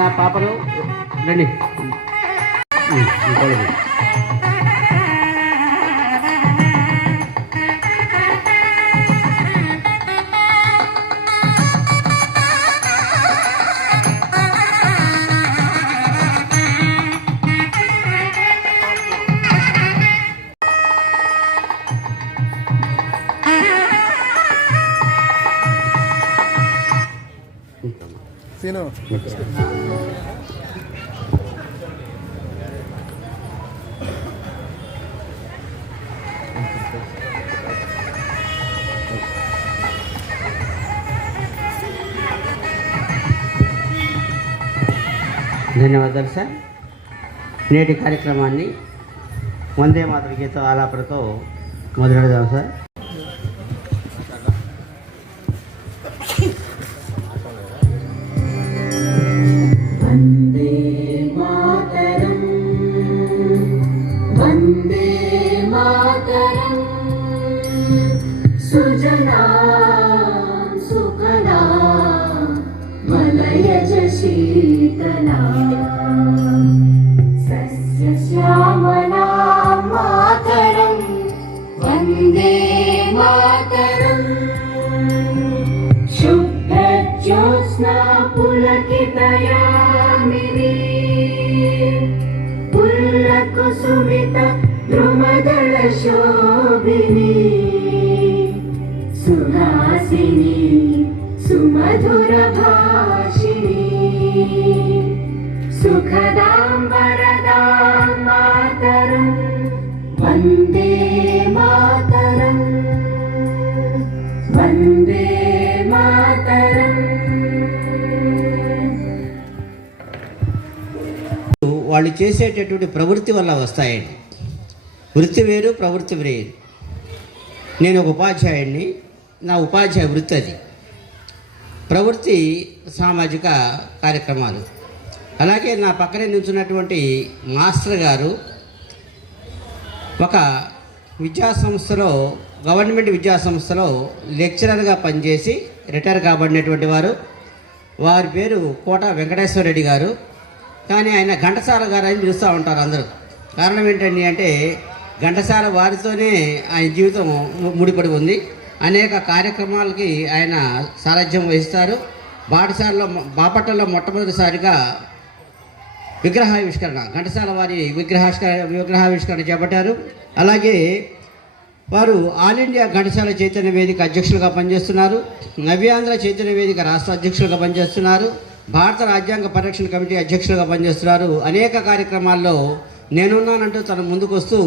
నాన్న పాపలు రండి. సీను ధన్యవాదాలు సార్. నేటి కార్యక్రమాన్ని వందే మాతర గీత ఆలాపనతో మొదలెడదాం సార్. వందే మాతరం వందే మాతరం సుజలాం సుఫలాం మలయజ శీతలాం సస్యశ్యామలాం మాతరం వందే మాతరం శుభ్రజ్యోత్స్నా పులకితయామినీ పుల్లకుసుమిత ద్రుమదళ శోభినీ సుహాసినీ సుమధుర భాషిణీ సుఖదాం వరదాం మాతరం వందే మాతరం వందే మాతరం. వాళ్ళు చేసేటటువంటి ప్రవృత్తి వల్ల వస్తాయండి. వృత్తి వేరు, ప్రవృత్తి వేరు. నేను ఒక ఉపాధ్యాయుడిని, నా ఉపాధ్యాయ వృత్తి అది. ప్రవృత్తి సామాజిక కార్యక్రమాలు. అలాగే నా పక్కనే నిల్చున్నటువంటి మాస్టర్ గారు ఒక విద్యాసంస్థలో, గవర్నమెంట్ విద్యాసంస్థలో లెక్చరర్గా పనిచేసి రిటైర్ కాబడినటువంటి వారు. వారి పేరు కోట వెంకటేశ్వర రెడ్డి గారు. కానీ ఆయన ఘంటసాల గారు అని పిలుస్తూ ఉంటారు అందరూ. కారణం ఏంటండి అంటే ఘంటసాల వారితోనే ఆయన జీవితం ముడిపడి ఉంది. అనేక కార్యక్రమాలకి ఆయన సారథ్యం వహిస్తారు. బాపట్లలో మొట్టమొదటిసారిగా విగ్రహావిష్కరణ, ఘంటసాల వారి విగ్రహావిష్కరణ చేపట్టారు. అలాగే వారు ఆల్ ఇండియా ఘంటసాల చైతన్య వేదిక అధ్యక్షులుగా పనిచేస్తున్నారు. నవ్యాంధ్ర చైతన్య వేదిక రాష్ట్ర అధ్యక్షులుగా పనిచేస్తున్నారు. భారత రాజ్యాంగ పరిరక్షణ కమిటీ అధ్యక్షులుగా పనిచేస్తున్నారు. అనేక కార్యక్రమాల్లో నేనున్నానంటూ తన ముందుకు వస్తూ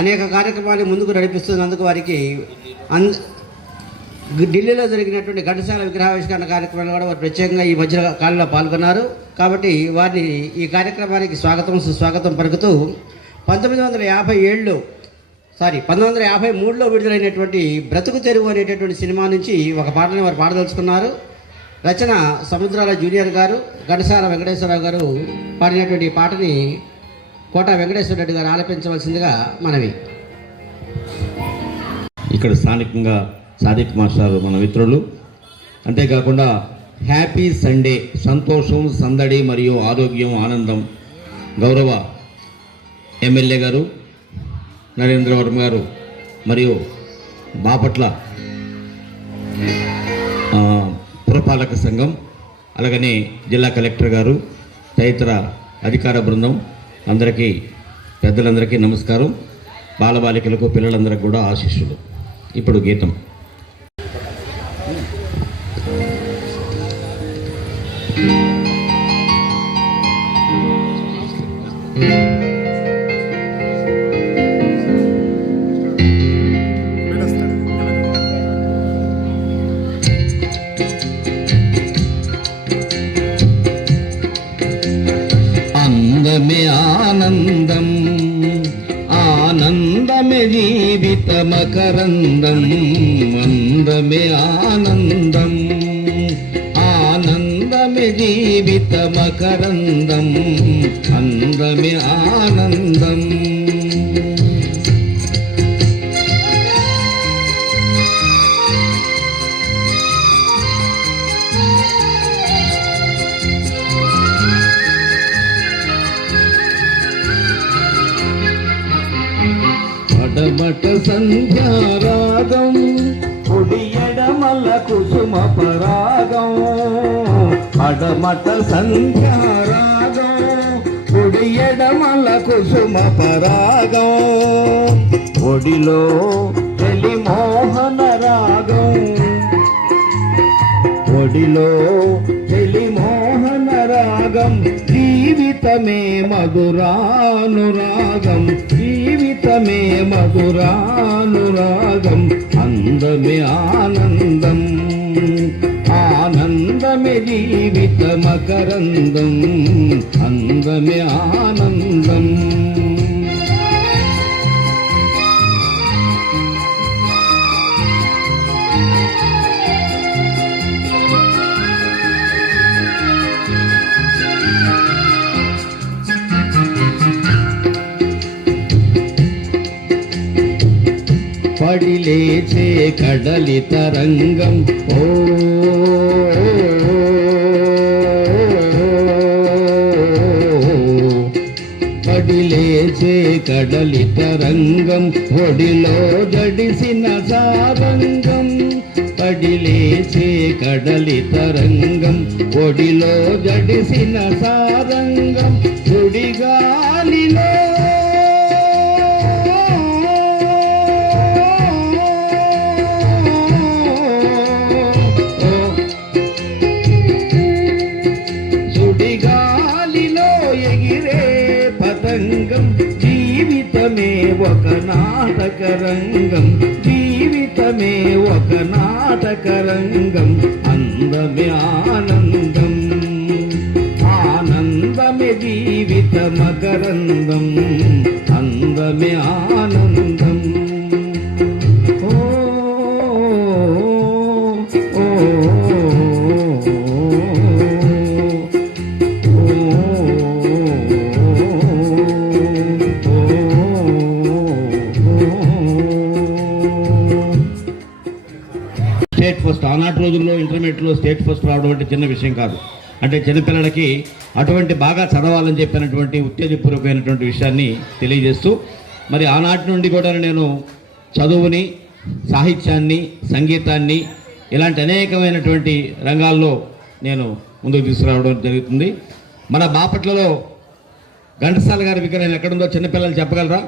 అనేక కార్యక్రమాలు ముందుకు నడిపిస్తున్నందుకు వారికి ఢిల్లీలో జరిగినటువంటి ఘంటసాల విగ్రహావిష్కరణ కార్యక్రమాలు కూడా వారు ప్రత్యేకంగా ఈ మధ్య కాలంలో పాల్గొన్నారు. కాబట్టి వారిని ఈ కార్యక్రమానికి సుస్వాగతం పలుకుతూ 1953లో విడుదలైనటువంటి బ్రతుకు తెరువు అనేటటువంటి సినిమా నుంచి ఒక పాటని వారు పాడదలుచుకున్నారు. రచన సముద్రాల జూనియర్ గారు, ఘంటసాల వెంకటేశ్వరరావు గారు పాడినటువంటి ఈ పాటని కోట వెంకటేశ్వర రెడ్డి గారు ఆలపించవలసిందిగా మనవి. ఇక్కడ స్థానికంగా సాదిక్ మాస్టర్ మన మిత్రులు, అంతేకాకుండా హ్యాపీ సండే, సంతోషం, సందడి మరియు ఆరోగ్యం, ఆనందం గౌరవ ఎమ్మెల్యే గారు నరేంద్రవర్మ గారు మరియు బాపట్ల పురపాలక సంఘం, అలాగనే జిల్లా కలెక్టర్ గారు, తదితర అధికార బృందం అందరికీ, పెద్దలందరికీ నమస్కారం. బాలబాలికలకు, పిల్లలందరికీ కూడా ఆశీస్సులు. ఇప్పుడు గీతం. అందమే ఆనందం, ఆనందమే జీవిత మకరందం. అందమే ఆనందం, ఆనందమే జీవిత మకరందం. అందమే ఆనందం. సంధ్యారాగం కుడి ఎడమల కుసుమ పరాగం అడమట సంధ్యారాగం కుడి ఎడమల కుసుమ పరాగం ఒడిలో తెలి మోహన రాగం ఒడిలో తెలి మోహన రాగం జీవితమే మధురానురాగం జీవితమే మధురానురాగం అందమే ఆనందం ఆనందమే జీవిత మకరందం అందమే ఆనందం పడిలేచే కడలి తరంగం ఓ పడిలేచే కడలి తరంగం ఒడిలో జడిసిన సారంగం పడిలేచే కడలి తరంగం ఒడిలో జడిసిన సారంగం సుడిగాలిలో జీవితమే ఒక నాటకరంగం జీవితమే ఒక నాటకరంగం అందమే ఆనందం ఆనందమే జీవిత మకరందం అందమే ఆనందం ఓ ఓ స్టేట్ ఫస్ట్ ఆనాటి రోజుల్లో ఇంటర్మీడియట్లో స్టేట్ ఫస్ట్ రావడం అంటే చిన్న విషయం కాదు. అంటే చిన్నపిల్లలకి అటువంటి బాగా చదవాలని చెప్పినటువంటి ఉత్తేజపూర్వకమైనటువంటి విషయాన్ని తెలియజేస్తూ మరి ఆనాటి నుండి కూడా నేను చదువుని సాహిత్యాన్ని సంగీతాన్ని ఇలాంటి అనేకమైనటువంటి రంగాల్లో నేను ముందుకు తీసుకురావడం జరుగుతుంది. మన బాపట్లలో ఘంటసాల గారి విగ్రహం ఎక్కడుందో చిన్నపిల్లలు చెప్పగలరా?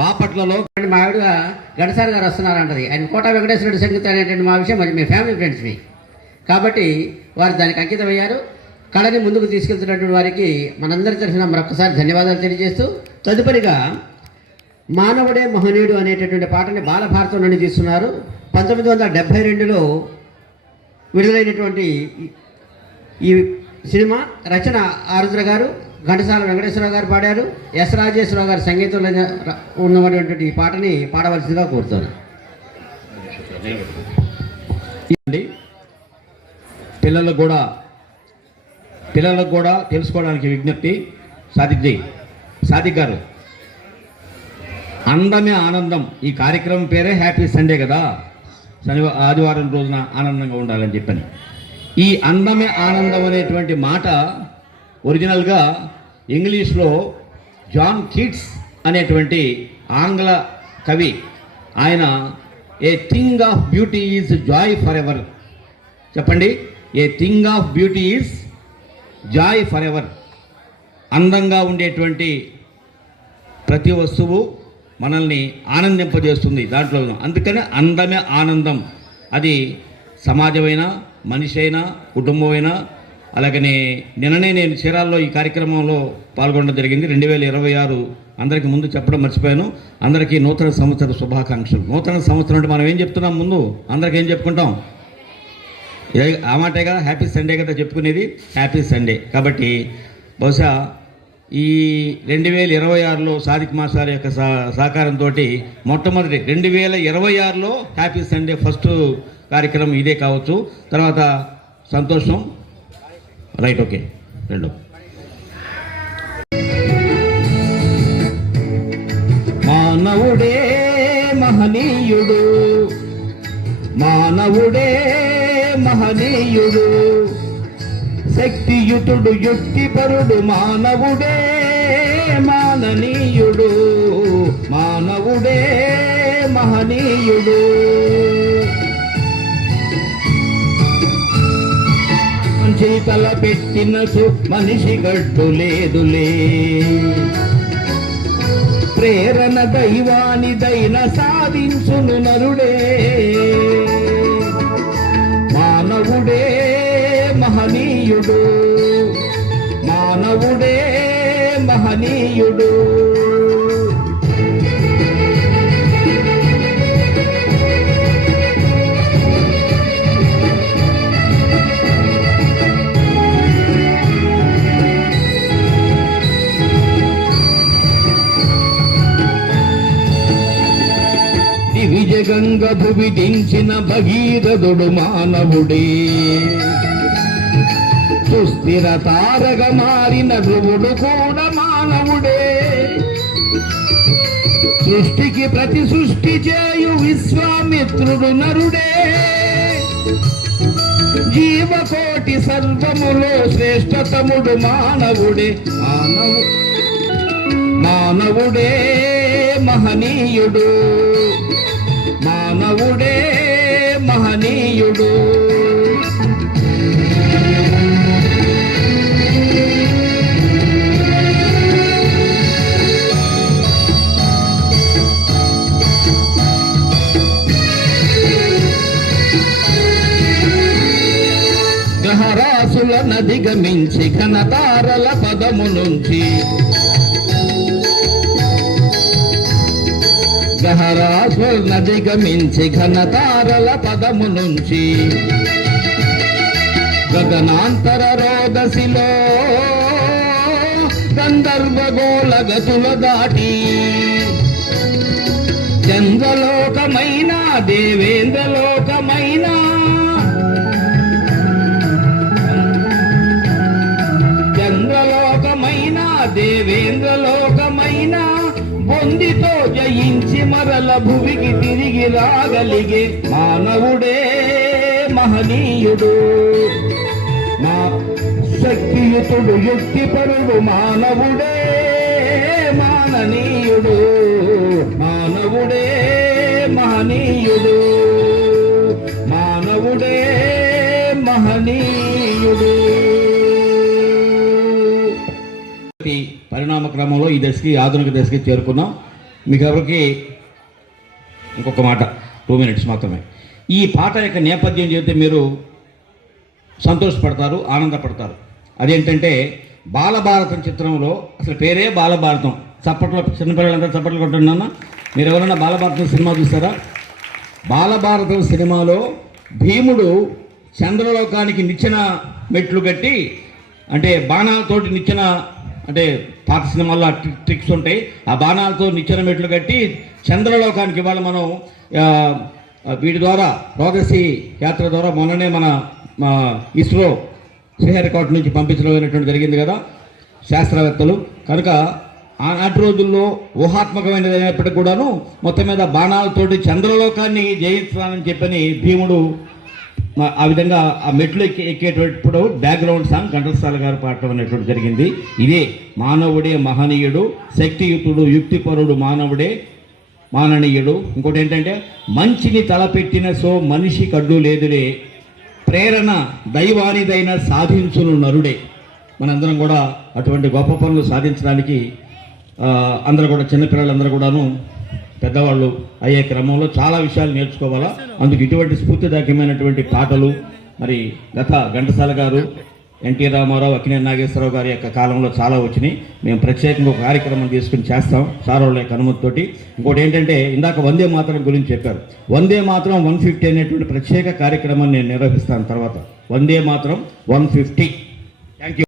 బాపట్లలో మా ఆవిడ ఘంటసాల గారు వస్తున్నారంటది. ఆయన కోట వెంకటేశ్వర సంగీతం అనేటువంటి మా విషయం మరి మీ ఫ్యామిలీ ఫ్రెండ్స్ మీ కాబట్టి వారు దానికి అంకితమయ్యారు. కళని ముందుకు తీసుకెళ్తున్నటువంటి వారికి మనందరి తరఫున మరొకసారి ధన్యవాదాలు తెలియజేస్తూ తదుపరిగా మానవుడే మహనీయుడు అనేటటువంటి పాటని బాలభారతం నుండి తీస్తున్నారు. 1972లో విడుదలైనటువంటి ఈ సినిమా రచన ఆరుద్ర గారు, ఘంటసాల వెంకటేశ్వరరావు గారు పాడారు. ఎస్ రాజేశ్వరరావు గారి సంగీతంలో ఉన్నటువంటి ఈ పాటని పాడవలసిందిగా కోరుతాను. పిల్లలకు కూడా తెలుసుకోవడానికి విజ్ఞప్తి. సాదిక్ గారు, అందమే ఆనందం ఈ కార్యక్రమం పేరే హ్యాపీ సండే కదా, ఆదివారం రోజున ఆనందంగా ఉండాలని చెప్పని. ఈ అందమే ఆనందం అనేటువంటి మాట ఒరిజినల్గా ఇంగ్లీష్లో జాన్ కీట్స్ అనేటువంటి ఆంగ్ల కవి ఆయన a thing of beauty is joy for ever. చెప్పండి, a thing of beauty is joy for ever. అందంగా ఉండేటువంటి ప్రతి వస్తువు మనల్ని ఆనందింపజేస్తుంది దాంట్లో. అందుకనే అందమే ఆనందం. అది సమాజమైనా, మనిషి అయినా, కుటుంబమైనా. అలాగనే నిన్ననే నేను చీరాల్లో ఈ కార్యక్రమంలో పాల్గొనడం జరిగింది. 2026 అందరికీ ముందు చెప్పడం మర్చిపోయాను. అందరికీ నూతన సంవత్సర శుభాకాంక్షలు. నూతన సంవత్సరం అంటే మనం ఏం చెప్తున్నాం? ముందు అందరికీ ఏం చెప్పుకుంటాం? ఆ మాటే కదా, హ్యాపీ సండే కదా చెప్పుకునేది, హ్యాపీ సండే. కాబట్టి బహుశా ఈ 2026లో సాదిక్ మాస్టర్ యొక్క సహకారంతో మొట్టమొదటి 2026లో హ్యాపీ సండే ఫస్ట్ కార్యక్రమం ఇదే కావచ్చు. తర్వాత సంతోషం, రైట్, ఓకే. రెండు మానవుడే మహనీయుడు, మానవుడే మహనీయుడు, శక్తియుతుడు యుక్తిపరుడు, మానవుడే మాననీయుడు, మానవుడే మహనీయుడు. చేతల పెట్టిన మనిషి గడ్డు లేదులే, ప్రేరణ దైవానిదైన సాధించును నరుడే. మానవుడే మహనీయుడు, మానవుడే మహనీయుడు. విజగంగ భువిదించిన భగీరథుడు మానవుడే, సుస్థిర తారగ మారిన ధ్రువుడు కూడా మానవుడే. సృష్టికి ప్రతి సృష్టి చేయు విశ్వామిత్రుడు నరుడే. జీవకోటి సర్వములో శ్రేష్టతముడు మానవుడే. మానవుడే మహనీయుడు, మానవుడే మహనీయుడు. గ్రహరాశుల నదిగమించి ఘనతారల పదము నుంచి, నదిగమించి ఘనతారల పదము నుంచి, గగనాంతర రోదసిలో గంధర్వగోళ గతుల దాటి, చంద్రలోకమైన దేవేంద్రలోకమైన, చంద్రలోకమైన దేవేంద్రలోకమైన బొందితో జయించి మరల భువికి తిరిగి రాగలిగే మానవుడే మహనీయుడు. మా శక్తియుతుడు యుక్తిపరుడు మానవుడే మాననీయుడు. మానవుడే మహనీయుడు, మానవుడే మహనీయుడు. పరిణామ క్రమంలో ఈ దశకి ఆధునిక దశకి చేరుకున్నాం. మీకు ఎవరికి ఇంకొక మాట 2 minutes మాత్రమే. ఈ పాట యొక్క నేపథ్యం చెబితే మీరు సంతోషపడతారు, ఆనందపడతారు. అదేంటంటే బాలభారతం చిత్రంలో, అసలు పేరే బాలభారతం. చప్పట్లో చిన్నపిల్లలంతా చప్పట్లు కొట్టున్నా. మీరు ఎవరైనా బాలభారతం సినిమా చూస్తారా? బాలభారతం సినిమాలో భీముడు చంద్రలోకానికి నిచ్చెన మెట్లు కట్టి, అంటే బాణాలతోటి నిచ్చెన, అంటే పాత సినిమాల్లో ట్రిక్స్ ఉంటాయి, ఆ బాణాలతో నిచ్చెన మెట్లు కట్టి చంద్రలోకానికి ఇవాళ మనం వీటి ద్వారా రోదసి యాత్ర ద్వారా మొన్ననే మన ఇస్రో శ్రీహరికోట నుంచి పంపించడం అనేటువంటి జరిగింది కదా శాస్త్రవేత్తలు. కనుక ఆనాటి రోజుల్లో ఊహాత్మకమైనది అయినప్పటికీ కూడాను మొత్తం మీద బాణాలతోటి చంద్రలోకాన్ని జయించాలని చెప్పని భీముడు ఆ విధంగా ఆ మెట్లు ఎక్కేటప్పుడు బ్యాక్గ్రౌండ్ సాంగ్ ఘంటసాల గారు పాడటం అనేటువంటి జరిగింది. ఇదే మానవుడే మహనీయుడు, శక్తియుతుడు యుక్తిపరుడు మానవుడే మాననీయుడు. ఇంకోటి ఏంటంటే మంచిని తలపెట్టిన మనిషి కడ్డు లేదులే, ప్రేరణ దైవానిదైన సాధించును నరుడే. మనందరం కూడా అటువంటి గొప్ప పనులు సాధించడానికి అందరూ కూడా చిన్నపిల్లలందరూ కూడాను పెద్దవాళ్ళు అయ్యే క్రమంలో చాలా విషయాలు నేర్చుకోవాలా. అందుకు ఇటువంటి స్ఫూర్తిదాయకమైనటువంటి పాటలు మరి గత ఘంటసాల గారు, ఎన్టీ రామారావు, అక్కినేని నాగేశ్వరరావు గారి యొక్క కాలంలో చాలా వచ్చినాయి. మేము ప్రత్యేకంగా ఒక కార్యక్రమం తీసుకుని చేస్తాం సార్ వాళ్ళ యొక్క అనుమతితోటి. ఇంకోటి ఏంటంటే ఇందాక వందే మాతరం గురించి చెప్పారు. వందే మాతరం 150 అనేటువంటి ప్రత్యేక కార్యక్రమాన్ని నేను నిర్వహిస్తాను తర్వాత. వందే మాతరం 150. Thank you.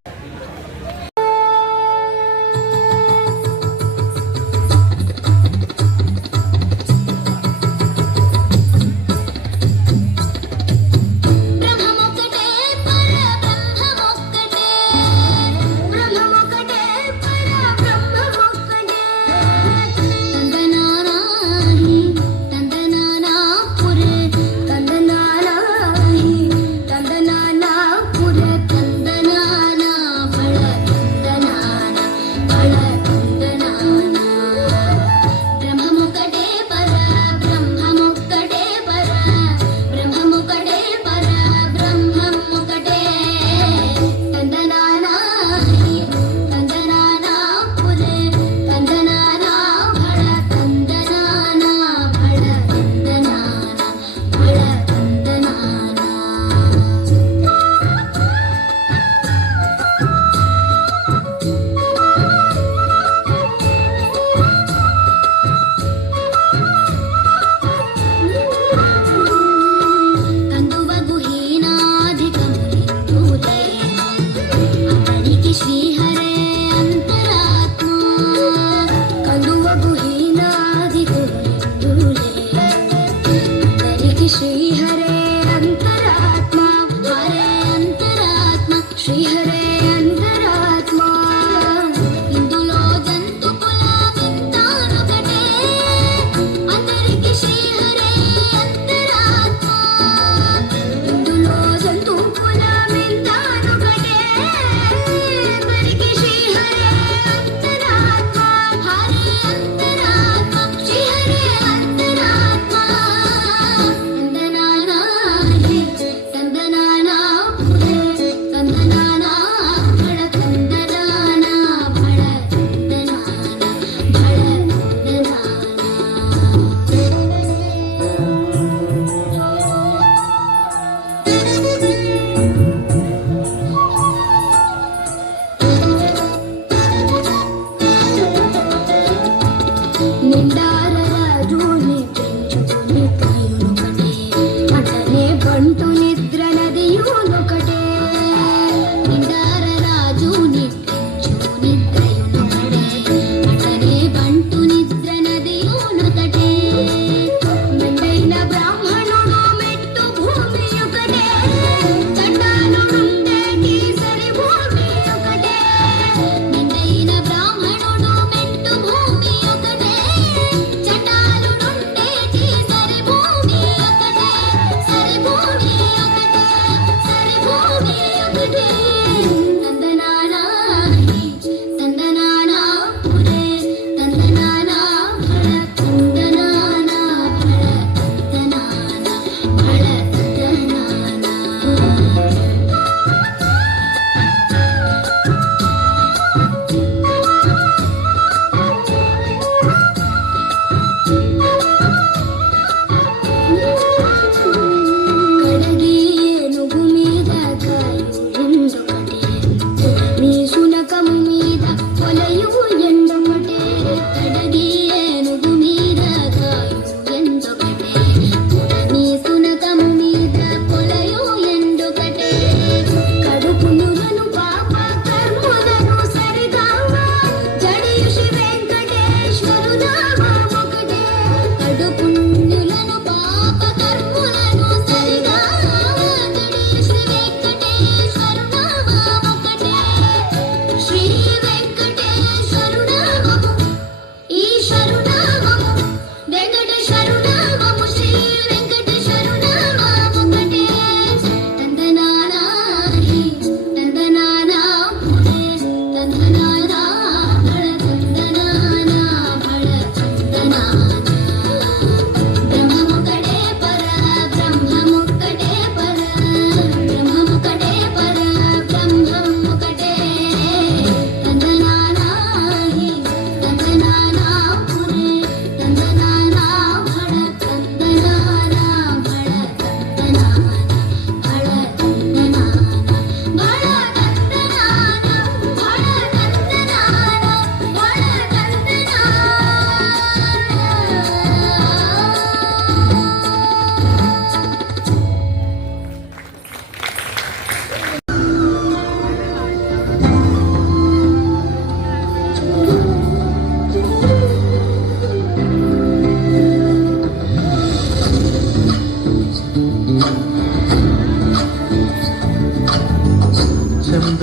తందనా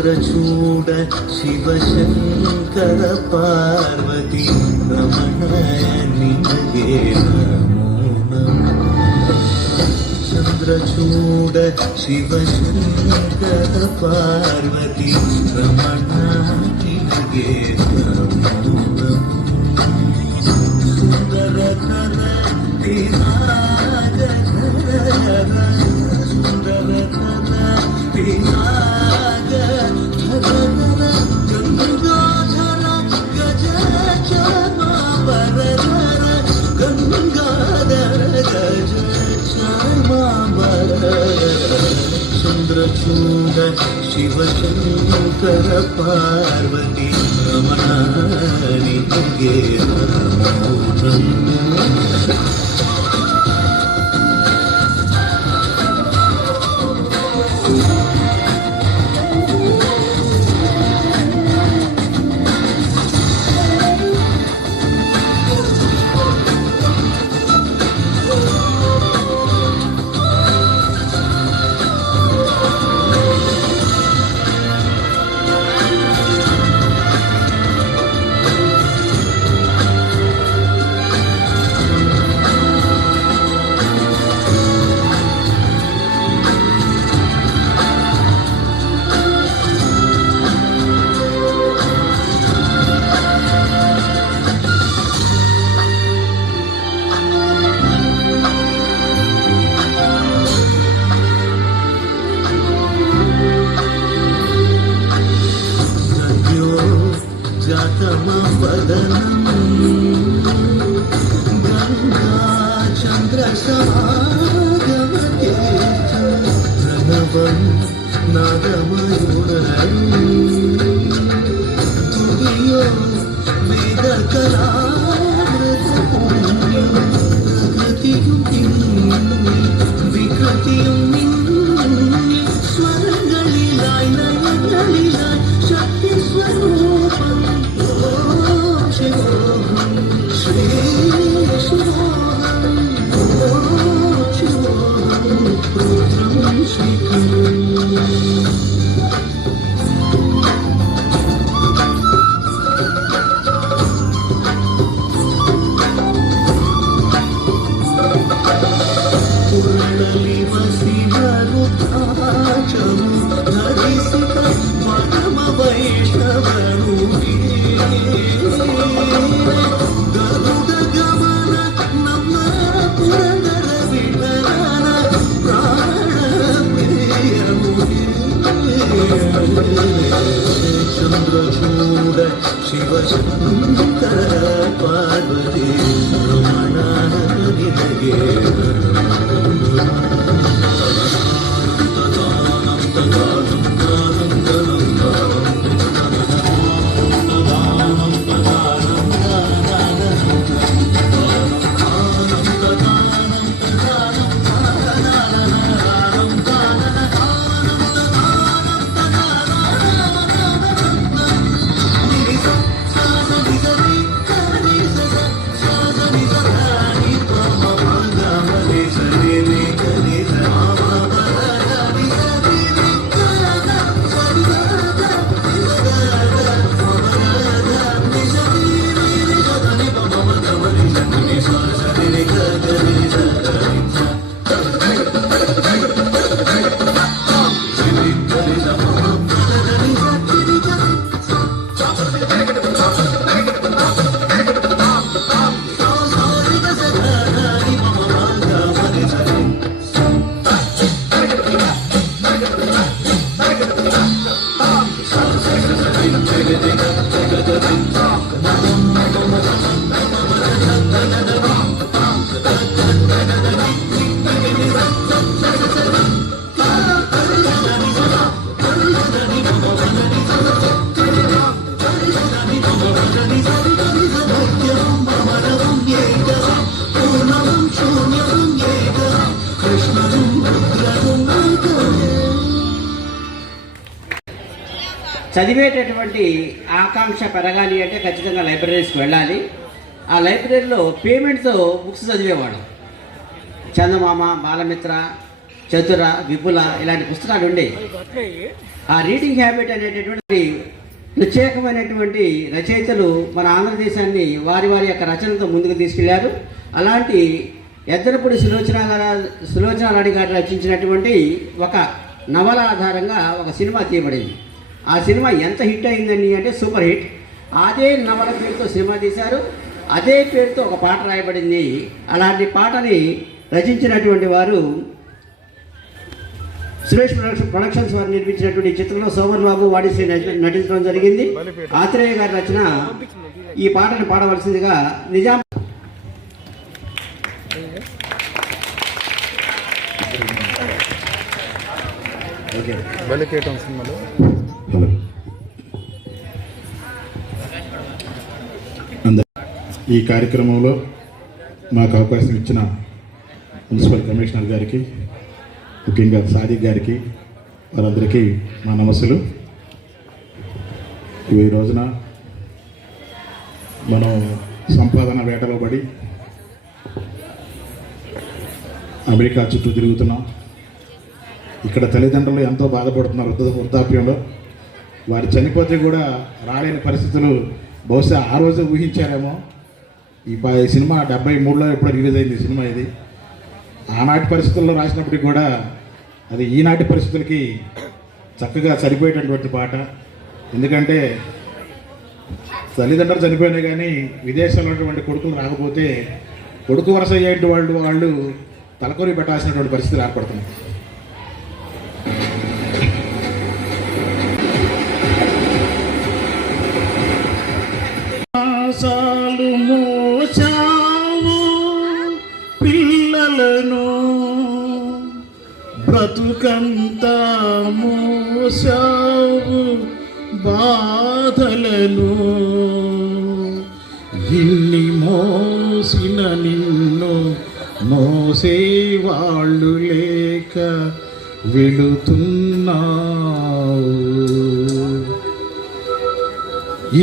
చంద్రచూడ శివశంకర పార్వతి రమణ నినగే నమో నమో. చంద్రచూడ శివశంకర పార్వతి రమణ నినగే నమో నమో. సుందరకర విరాజధర సుందరకర విరాజధర గంగాధర గజ చామరధర గంగాధర గజ చామరధర. చంద్రచూడ శివశంకర పార్వతి రమణ నినగే నమో నమో. చంద్రచూడ శివశంకర పార్వతి రమణ నినగే చదివేటటువంటి ఆకాంక్ష పెరగాలి అంటే ఖచ్చితంగా లైబ్రరీస్కి వెళ్ళాలి. ఆ లైబ్రరీలో పేమెంట్తో బుక్స్ చదివేవాడు. చందమామ, బాలమిత్ర, చతుర, విపుల ఇలాంటి పుస్తకాలు ఉండేవి. ఆ రీడింగ్ హ్యాబిట్ అనేటటువంటి ప్రత్యేకమైనటువంటి రచయితలు మన ఆంధ్రదేశాన్ని వారి వారి యొక్క రచనలతో ముందుకు తీసుకెళ్లారు. అలాంటి ఎద్దరపూడి సులోచనారాణి గారు రచించినటువంటి ఒక నవల ఆధారంగా ఒక సినిమా తీయబడింది. ఆ సినిమా ఎంత హిట్ అయిందని అంటే సూపర్ హిట్. అదే నవల పేరుతో సినిమా తీశారు, అదే పేరుతో ఒక పాట రాయబడింది. అలాంటి పాటని రచించినటువంటి వారు సురేష్ ప్రొడక్షన్స్ వారు నిర్మించినటువంటి చిత్రంలో సోమన్ బాబు, వాడిశ్రీ నటించడం జరిగింది. ఆత్రేయ గారి రచన. ఈ పాటను పాడవలసిందిగా నిజాం. హలో, ఈ కార్యక్రమంలో మాకు అవకాశం ఇచ్చిన మున్సిపల్ కమిషనర్ గారికి, ముఖ్యంగా సాదిక్ గారికి, వారందరికీ మా నమస్సులు. ఈ రోజున మనం సంపాదన వేటలో పడి అమెరికా చుట్టూ తిరుగుతున్నాం. ఇక్కడ తల్లిదండ్రులు ఎంతో బాధపడుతున్నారు వృద్ధాప్యంలో. వారు చనిపోతే కూడా రాలేని పరిస్థితులు బహుశా ఆ రోజు ఊహించారేమో. ఈ సినిమా 73లో ఎప్పుడో రిలీజ్ అయింది ఈ సినిమా. ఇది ఆనాటి పరిస్థితుల్లో రాసినప్పటికీ కూడా అది ఈనాటి పరిస్థితులకి చక్కగా సరిపోయేటటువంటి పాట. ఎందుకంటే తల్లిదండ్రులు చనిపోయినా కానీ విదేశాల్లో ఉన్నటువంటి కొడుకులు రాకపోతే కొడుకు వరస అయ్యేటి వాళ్ళు తలకొరి పెట్టాల్సినటువంటి పరిస్థితులు ఏర్పడుతున్నాయి. పిల్లలను బ్రతుకంతా మోసావు, బాధలను ఇన్ని మోసిన నిన్ను మోసేవాళ్ళు లేక వెళుతున్నావు.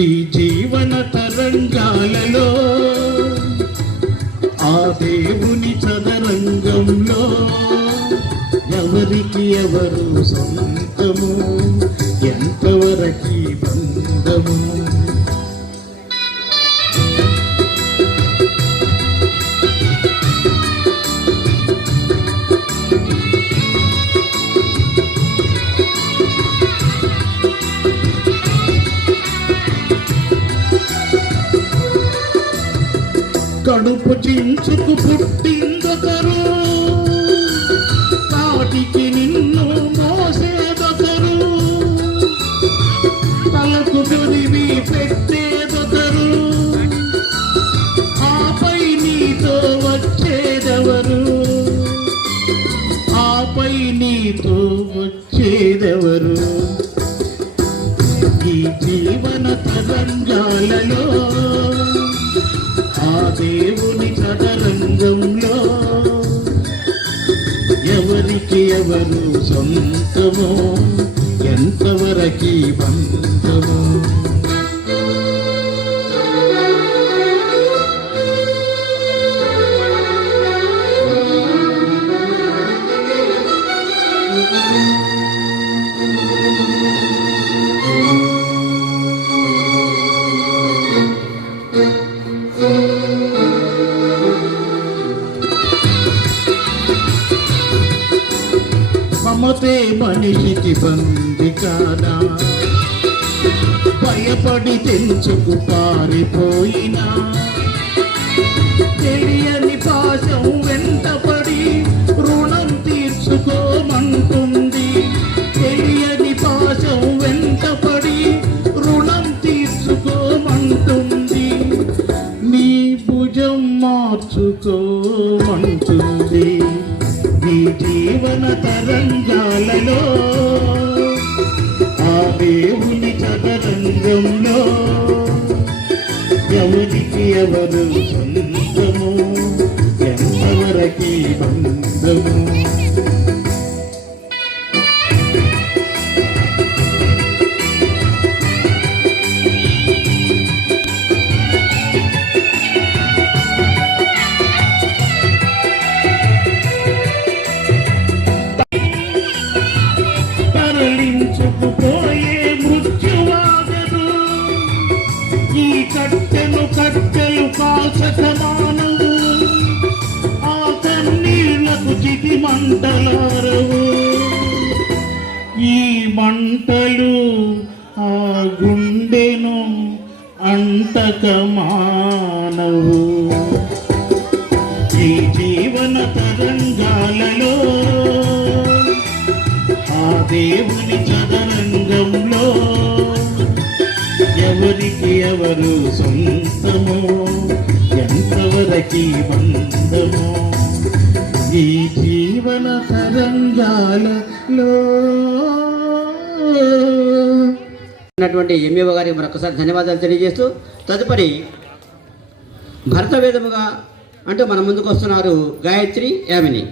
ఈ జీవన తరంగాలలో ఆ దేవుని చదరంగంలో ఎవరికి ఎవరు సొంతము, ఎంతవరకు బంధము. కడుపు చించుకు పుట్టిందొకరు, తాటికి నిన్ను మోసేదొకరు, తలకు గొరివి పెట్టేదొకరు, ఆపై నీతో వచ్చేదెవరు, ఆపై నీతో వచ్చేదెవరు. ఈ జీవన తరంగాలలో ఆ దేవుని చదరంగంలో ఎవరికి ఎవరు సొంతమో, ఎంతవరకు బంధమో. మమతే మనిషికి బంది కాదా, భయపడి తెంచుకు పారిపోయినా, తెలియని పాశం వెంటపడి రుణం తీర్చుకోమంటుంది, తెలియని పాశం వెంటపడి రుణం తీర్చుకోమంటుంది, నీ భుజం మార్చుకోమంటుంది. ఈ జీవన తరంగాలలో ఆ దేవుని చదరంగంలో ఎవరికి ఎవరు సొంతము, ఎంతవరకు బంధము. మంటలు ఆ గుండెను అంతక మానవు. ఈ జీవన తరంగాలలో ఆ దేవుని చదరంగంలో ఎవరికి ఎవరు సొంతమో ఎంతవరకి బంధమో ఈ జీవన తరంగాలలో. ఉన్నటువంటి ఎంఏఓ గారికి మరొకసారి ధన్యవాదాలు తెలియజేస్తూ తదుపరి భరత వేదముగా అంటూ మన ముందుకు వస్తున్నారు గాయత్రి యామిని.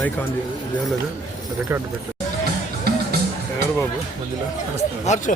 మైక్ ఆన్ చేయలేదు, రికార్డు పెట్టలేదు. ఎవరు బాబు మధ్యలో మార్చు.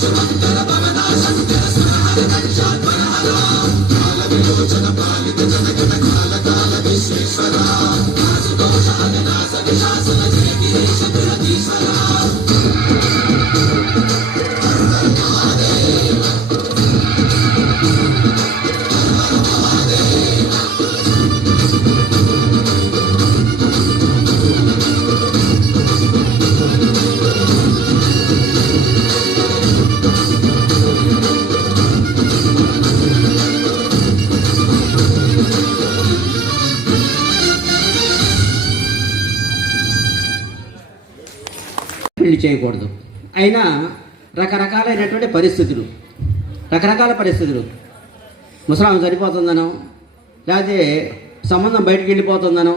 శంకర భవన శంకర స్మరహర పెళ్లి చేయకూడదు. అయినా రకరకాల పరిస్థితులు ముసలాం చనిపోతుందనో, లేకపోతే సంబంధం బయటికి వెళ్ళిపోతుందనో,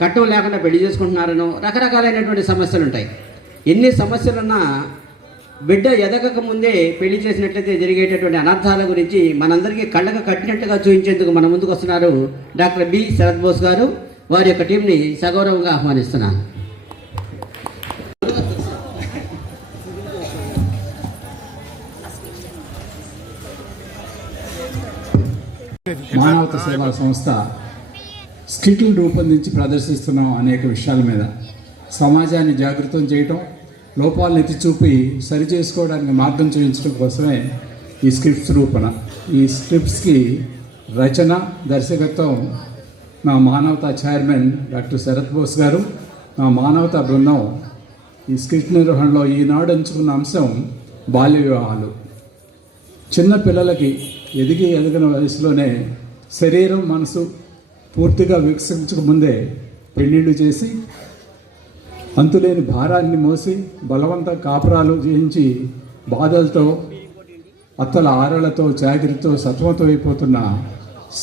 కట్టం లేకుండా పెళ్లి చేసుకుంటున్నారనో రకరకాలైనటువంటి సమస్యలు ఉంటాయి. ఎన్ని సమస్యలున్నా బిడ్డ ఎదగక ముందే పెళ్లి చేసినట్లయితే జరిగేటటువంటి అనర్థాల గురించి మనందరికీ కళ్ళకు కట్టినట్టుగా చూపించేందుకు మన ముందుకు వస్తున్నారు డాక్టర్ బి శరత్ బోస్ గారు. వారి యొక్క టీంని సగౌరవంగా ఆహ్వానిస్తున్నాను. మానవతా సేవా సంస్థ స్కిట్లు రూపొందించి ప్రదర్శిస్తున్నాం అనేక విషయాల మీద. సమాజాన్ని జాగృతం చేయటం, లోపాలను ఎత్తి చూపి సరి చేసుకోవడానికి మార్గం చూపించడం కోసమే ఈ స్క్రిప్ట్స్ రూపణ. ఈ స్క్రిప్ట్స్కి రచన, దర్శకత్వం నా మానవతా చైర్మన్ డాక్టర్ శరత్ బోస్ గారు, నా మానవతా బృందం. ఈ స్క్రిప్ట్ నిర్వహణలో ఈనాడు ఎంచుకున్న అంశం బాల్య వివాహాలు. చిన్న పిల్లలకి ఎదిగిన వయసులోనే శరీరం, మనసు పూర్తిగా వికసించక ముందే పెళ్ళిళ్ళు చేసి అంతులేని భారాన్ని మోసి బలవంత కాపురాలు చేయించి బాధలతో, అత్తల ఆరలతో, చాకిరితో సతమతమైపోతున్న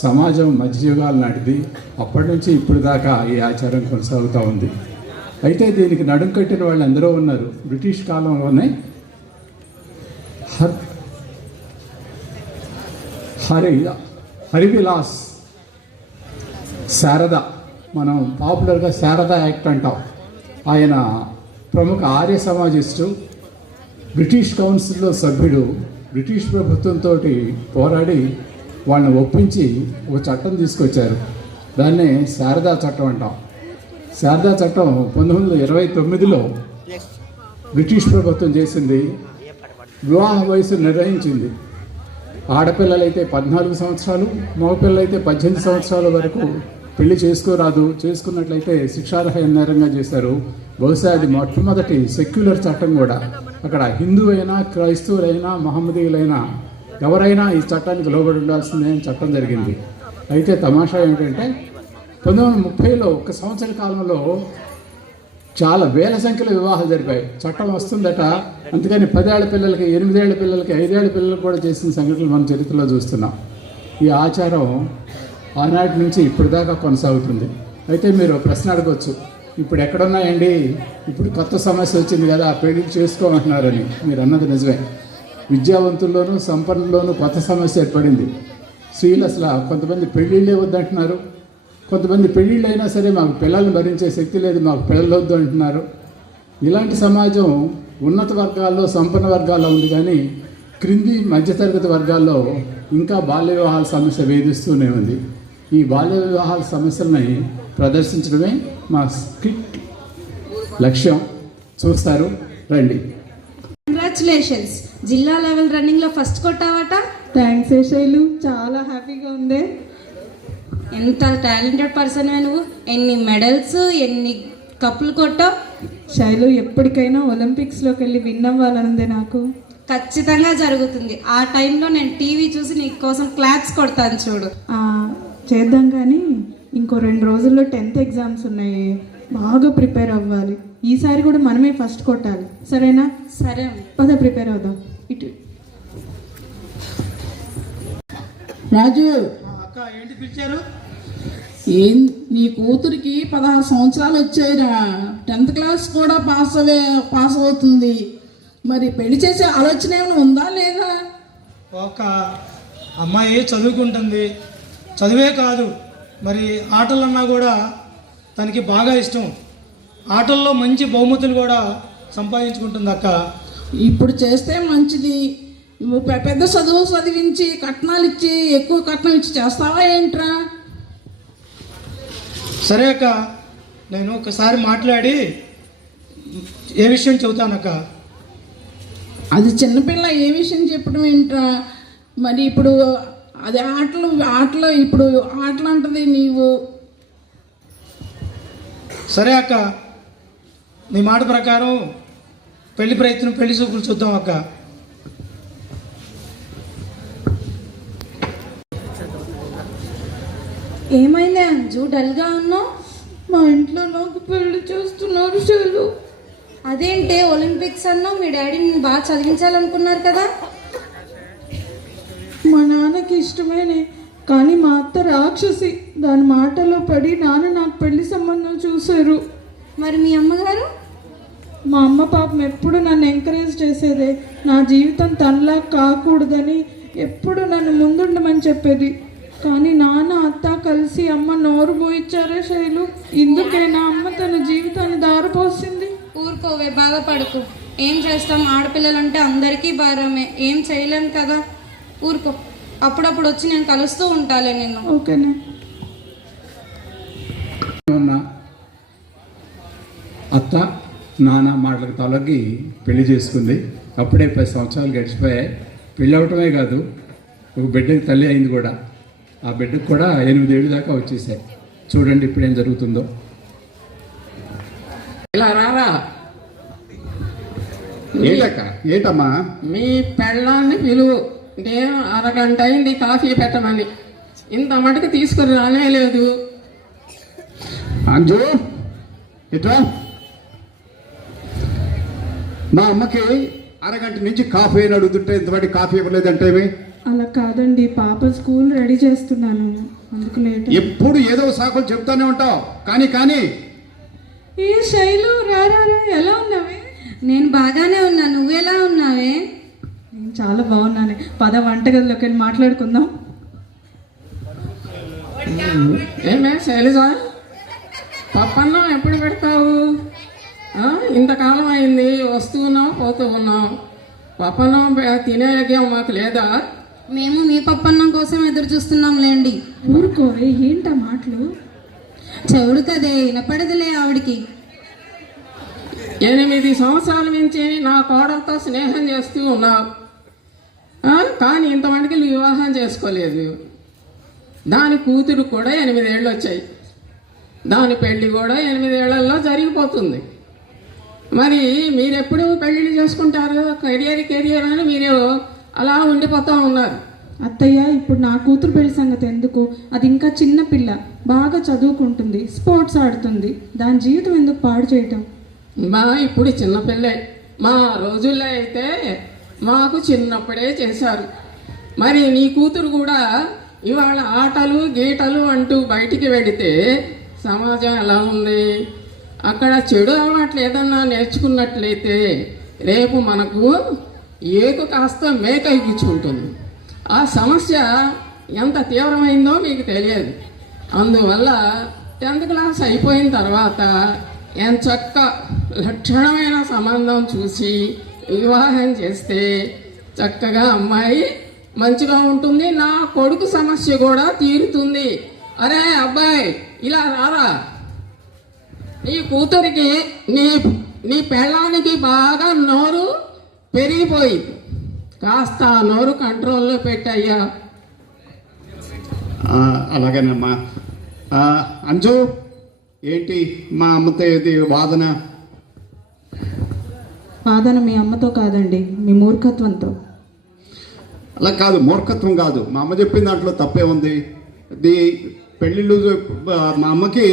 సమాజం మధ్యయుగాలు నాటిది. అప్పటి నుంచి ఇప్పుడు దాకా ఈ ఆచారం కొనసాగుతూ ఉంది. అయితే దీనికి నడుం కట్టిన వాళ్ళు ఎందరో ఉన్నారు. బ్రిటిష్ కాలంలోనే హరివిలాస్ శారద, మనం పాపులర్గా శారదా యాక్ట్ అంటాం. ఆయన ప్రముఖ ఆర్య సమాజిస్టు, బ్రిటిష్ కౌన్సిల్లో సభ్యుడు. బ్రిటిష్ ప్రభుత్వంతో పోరాడి వాళ్ళని ఒప్పించి ఒక చట్టం తీసుకొచ్చారు. దాన్నే శారదా చట్టం అంటాం. శారదా చట్టం 1929లో బ్రిటిష్ ప్రభుత్వం చేసింది. వివాహ వయసు నిర్ణయించింది. ఆడపిల్లలైతే 14 సంవత్సరాలు, మగపిల్లలైతే 18 సంవత్సరాల వరకు పెళ్లి చేసుకోరాదు. చేసుకున్నట్లయితే శిక్షార్హ నేరంగా చేశారు. బహుశా అది మొట్టమొదటి సెక్యులర్ చట్టం కూడా. అక్కడ హిందూ అయినా, క్రైస్తవులైనా, మహమ్మదీయులైనా ఎవరైనా ఈ చట్టానికి లోబడి ఉండాల్సిందే అని చట్టం జరిగింది. అయితే తమాషా ఏంటంటే 1930లో ఒక సంవత్సర కాలంలో చాలా వేల సంఖ్యలో వివాహాలు జరిపాయి. చట్టం వస్తుందట, అందుకని 10 ఏళ్ల పిల్లలకి, 8 ఏళ్ల పిల్లలకి, 5 ఏళ్ల పిల్లలకి కూడా చేసిన సంఘటనలు మన చరిత్రలో చూస్తున్నాం. ఈ ఆచారం ఆనాటి నుంచి ఇప్పుడు దాకా కొనసాగుతుంది. అయితే మీరు ప్రశ్న అడగవచ్చు, ఇప్పుడు ఎక్కడున్నాయండి, ఇప్పుడు కొత్త సమస్య వచ్చింది కదా పెళ్లి చేసుకోమంటున్నారని. మీరు అన్నది నిజమే. విద్యావంతుల్లోనూ సంపన్నుల్లోనూ కొత్త సమస్య ఏర్పడింది. స్త్రీలు అసలు కొంతమంది పెళ్ళిళ్ళే వద్దంటున్నారు. కొంతమంది పెళ్ళిళ్ళు అయినా సరే మాకు పిల్లల్ని భరించే శక్తి లేదు, మాకు పిల్లలు వద్దు అంటున్నారు. ఇలాంటి సమాజం ఉన్నత వర్గాల్లో, సంపన్న వర్గాల్లో ఉంది. కానీ క్రింది మధ్యతరగతి వర్గాల్లో ఇంకా బాల్య వివాహాల సమస్య వేధిస్తూనే ఉంది. ఈ బాల్య వివాహాల సమస్యలని ప్రదర్శించడమే మా స్క్రిప్ట్ లక్ష్యం. చూస్తారు, రండి. కంగ్రాచులేషన్స్, జిల్లా లెవెల్ రన్నింగ్లో ఫస్ట్ కొట్టావట. థ్యాంక్స్ శైలు, చాలా హ్యాపీగా ఉంది. ఎంత టాలెంటెడ్ పర్సన్ నువ్వు. ఎన్ని మెడల్స్, ఎన్ని కప్పులు కొట్టావు. శైలు, ఎప్పటికైనా ఒలింపిక్స్లోకి వెళ్ళి విన్ అవ్వాలనుంది నాకు. ఖచ్చితంగా జరుగుతుంది. ఆ టైంలో నేను టీవీ చూసి నీ కోసం క్లాప్స్ కొడతాను చూడు. చేద్దాం, కానీ ఇంకో 2 రోజుల్లో 10th ఎగ్జామ్స్ ఉన్నాయి. బాగా ప్రిపేర్ అవ్వాలి. ఈసారి కూడా మనమే ఫస్ట్ కొట్టాలి, సరేనా? సరే, పద ప్రిపేర్ అవుదాం. ఇటు రాజు. అక్క, ఏంటి పిలిచారు? నీ కూతురికి 16 సంవత్సరాలు వచ్చాయిరా. 10th క్లాస్ కూడా పాస్ అవుతుంది. మరి పెళ్లి చేసే ఆలోచన ఏమైనా ఉందా లేదా? ఒక అమ్మాయి చదువుకుంటుంది, చదివే కాదు మరి ఆటలన్నా కూడా తనకి బాగా ఇష్టం. ఆటల్లో మంచి బహుమతులు కూడా సంపాదించుకుంటుంది అక్క. ఇప్పుడు చేస్తే మంచిది. నువ్వు పెద్ద చదువు చదివించి కట్నాలు ఇచ్చి ఎక్కువ కట్నం ఇచ్చి చేస్తావా ఏంట్రా? సరే అక్క, నేను ఒకసారి మాట్లాడి ఏ విషయం చెబుతానక్క. అది చిన్నపిల్ల ఏ విషయం చెప్పడం ఏంట్రా? మరి ఇప్పుడు అది ఆటలు ఇప్పుడు ఆటలు అంటది నీవు. సరే అక్క, నీ మాట ప్రకారం పెళ్లి చూపులు చూద్దాం అక్క. ఏమైంది అంజు, డల్గా ఉన్నావు? మా ఇంట్లో నాకు పెళ్లి చేస్తున్నారు శైలు. అదేంటే ఒలింపిక్స్ అన్నావు, మీ డాడీని బాగా చదివించాలనుకున్నారు కదా? మా నాన్నకి ఇష్టమేనే, కానీ మా అత్త రాక్షసి. దాని మాటలో పడి నాన్న నాకు పెళ్లి సంబంధం చూశారు. మరి మీ అమ్మగారు? మా అమ్మ పాపం ఎప్పుడు నన్ను ఎంకరేజ్ చేసేదే. నా జీవితం తనలా కాకూడదని ఎప్పుడు నన్ను ముందుండమని చెప్పేది. కానీ నాన్న అత్త కలిసి అమ్మ నోరు పోయిచ్చారే శైలు. ఇందుకేనా అమ్మ తన జీవితాన్ని దారిపోసింది? ఊరుకోవే, బాగా పడుకో. ఏం చేస్తాం, ఆడపిల్లలంటే అందరికీ భారమే, ఏం చేయలేం కదా. ఊరుకో, అప్పుడప్పుడు వచ్చి నేను కలుస్తూ ఉంటాలే నిన్ను. ఓకేనే. అత్త నాన్న మాటలకు తొలగి పెళ్లి చేసుకుంది. అప్పుడే 10 సంవత్సరాలు గడిచిపోయాయి. పెళ్ళి అవటమే కాదు, ఒక బిడ్డకి తల్లి అయింది కూడా. ఆ బిడ్డకు కూడా 8 ఏళ్ళు దాకా వచ్చేసాయి. చూడండి ఇప్పుడు ఏం జరుగుతుందో. ఇలా రారా. ఏంటమ్మా? మీ పెళ్ళాన్ని పిలువు, నేను అరగంట అయింది కాఫీ పెట్టమని. ఇంత మటుకు తీసుకుని రానే లేదు. అంజు ఇట్లా, మా అమ్మకి అరగంట నుంచి కాఫీ అని అడుగుతుంటే ఇంతవాటి కాఫీ ఇవ్వలేదంటేమి? అలా కాదండి, పాప స్కూల్ రెడీ చేస్తున్నాను, అందుకు లేట్. ఎప్పుడు ఏదో సాకులు చెప్తానే ఉంటావు. కానీ ఏ శైలు, రారా, ఎలా ఉన్నావే? నేను బాగానే ఉన్నా, నువ్వెలా ఉన్నావే? నేను చాలా బాగున్నానే. పద వంటగదిలోకి వెళ్ళి మాట్లాడుకుందాం. ఏమే శైలజ, పప్పన్నం ఎప్పుడు పెడతావు? ఇంతకాలం అయింది, వస్తూ ఉన్నావు పోతూ ఉన్నావు. పప్పన్నం తినే యోగ్యం మాకు లేదా? మేము మీ పప్పన్నం కోసం ఎదురు చూస్తున్నాం లేండి. ఊరుకోవే, ఏంటా మాటలు? చెవుడు కదే, వినపడదులే ఆవిడికి. 8 సంవత్సరాల నుంచి నా కోడలతో స్నేహం చేస్తూ ఉన్నావు, కానీ ఇంతమందికి వివాహం చేసుకోలేదు. దాని కూతురు కూడా 8 ఏళ్ళు వచ్చాయి. దాని పెళ్లి కూడా 8 ఏళ్లలో జరిగిపోతుంది. మరి మీరు ఎప్పుడు పెళ్లిళ్ళు చేసుకుంటారు? కెరియర్ అని మీరు అలా ఉండిపోతూ ఉన్నారు. అత్తయ్య, ఇప్పుడు నా కూతురు పెళ్లి సంగతి ఎందుకు? అది ఇంకా చిన్న పిల్ల, బాగా చదువుకుంటుంది, స్పోర్ట్స్ ఆడుతుంది. దాని జీవితం ఎందుకు పాడు చేయటం? ఇప్పుడు చిన్నపిల్లే. మా రోజుల్లో అయితే మాకు చిన్నప్పుడే చేశారు. మరి నీ కూతురు కూడా ఇవాళ ఆటలు గీటలు అంటూ బయటికి వెళితే సమాజం ఎలా ఉంది? అక్కడ చెడు అలవాట్లు ఏదన్నా నేర్చుకున్నట్లయితే రేపు మనకు ఏకు కాస్త మేక ఎక్కించుకుంటుంది. ఆ సమస్య ఎంత తీవ్రమైందో మీకు తెలియదు. అందువల్ల 10th క్లాస్ అయిపోయిన తర్వాత ఎంచక్క లక్షణమైన సంబంధం చూసి వివాహం చేస్తే చక్కగా అమ్మాయి మంచిగా ఉంటుంది, నా కొడుకు సమస్య కూడా తీరుతుంది. అరే అబ్బాయి, ఇలా రారా. నీ కూతురికి నీ పెళ్ళానికి బాగా నోరు పెరిగిపోయింది, కాస్త నోరు కంట్రోల్లో పెట్టయ్యా. అలాగేనమ్మా. అంజు, ఏంటి మా అమ్మతో ఏది వాదన? వాదన మీ అమ్మతో కాదండి, మీ మూర్ఖత్వంతో. అలా కాదు, మూర్ఖత్వం కాదు. మా అమ్మ చెప్పిన దాంట్లో తప్పే ఉంది. పెళ్ళిళ్ళు మా అమ్మకి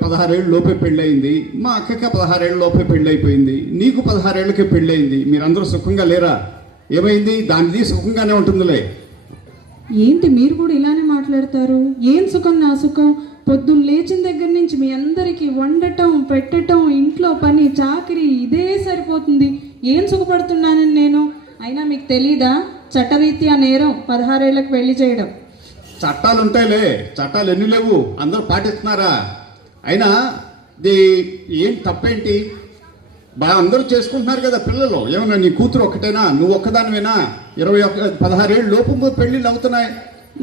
16 ఏళ్ళ లోపే పెళ్ళయింది, మా అక్కకి 16 ఏళ్ళ లోపే పెళ్ళైపోయింది, నీకు 16 ఏళ్ళకే పెళ్ళయింది. మీరందరూ సుఖంగా లేరా? ఏమైంది? దానిది సుఖంగానే ఉంటుందిలే. ఏంటి మీరు కూడా ఇలానే మాట్లాడతారు? ఏం సుఖం నా సుఖం? పొద్దున్న లేచిన దగ్గర నుంచి మీ అందరికీ వండటం పెట్టటం, ఇంట్లో పని చాకిరి ఇదే సరిపోతుంది. ఏం సుఖపడుతున్నానని నేను? అయినా మీకు తెలీదా, చట్టరీత్యా నేరం 16 ఏళ్ళకి పెళ్లి చేయడం. చట్టాలు ఉంటాయిలే, చట్టాలు ఎన్ని లేవు, అందరూ పాటిస్తున్నారా? అయినా ఏం తప్పేంటి? బాగా అందరూ చేసుకుంటున్నారు కదా పిల్లలు. ఏమన్నా నీ కూతురు ఒక్కటేనా, నువ్వు ఒక్కదానివేనా? 16 ఏళ్ళు లోపు పెళ్ళిళ్ళు అవుతున్నాయి.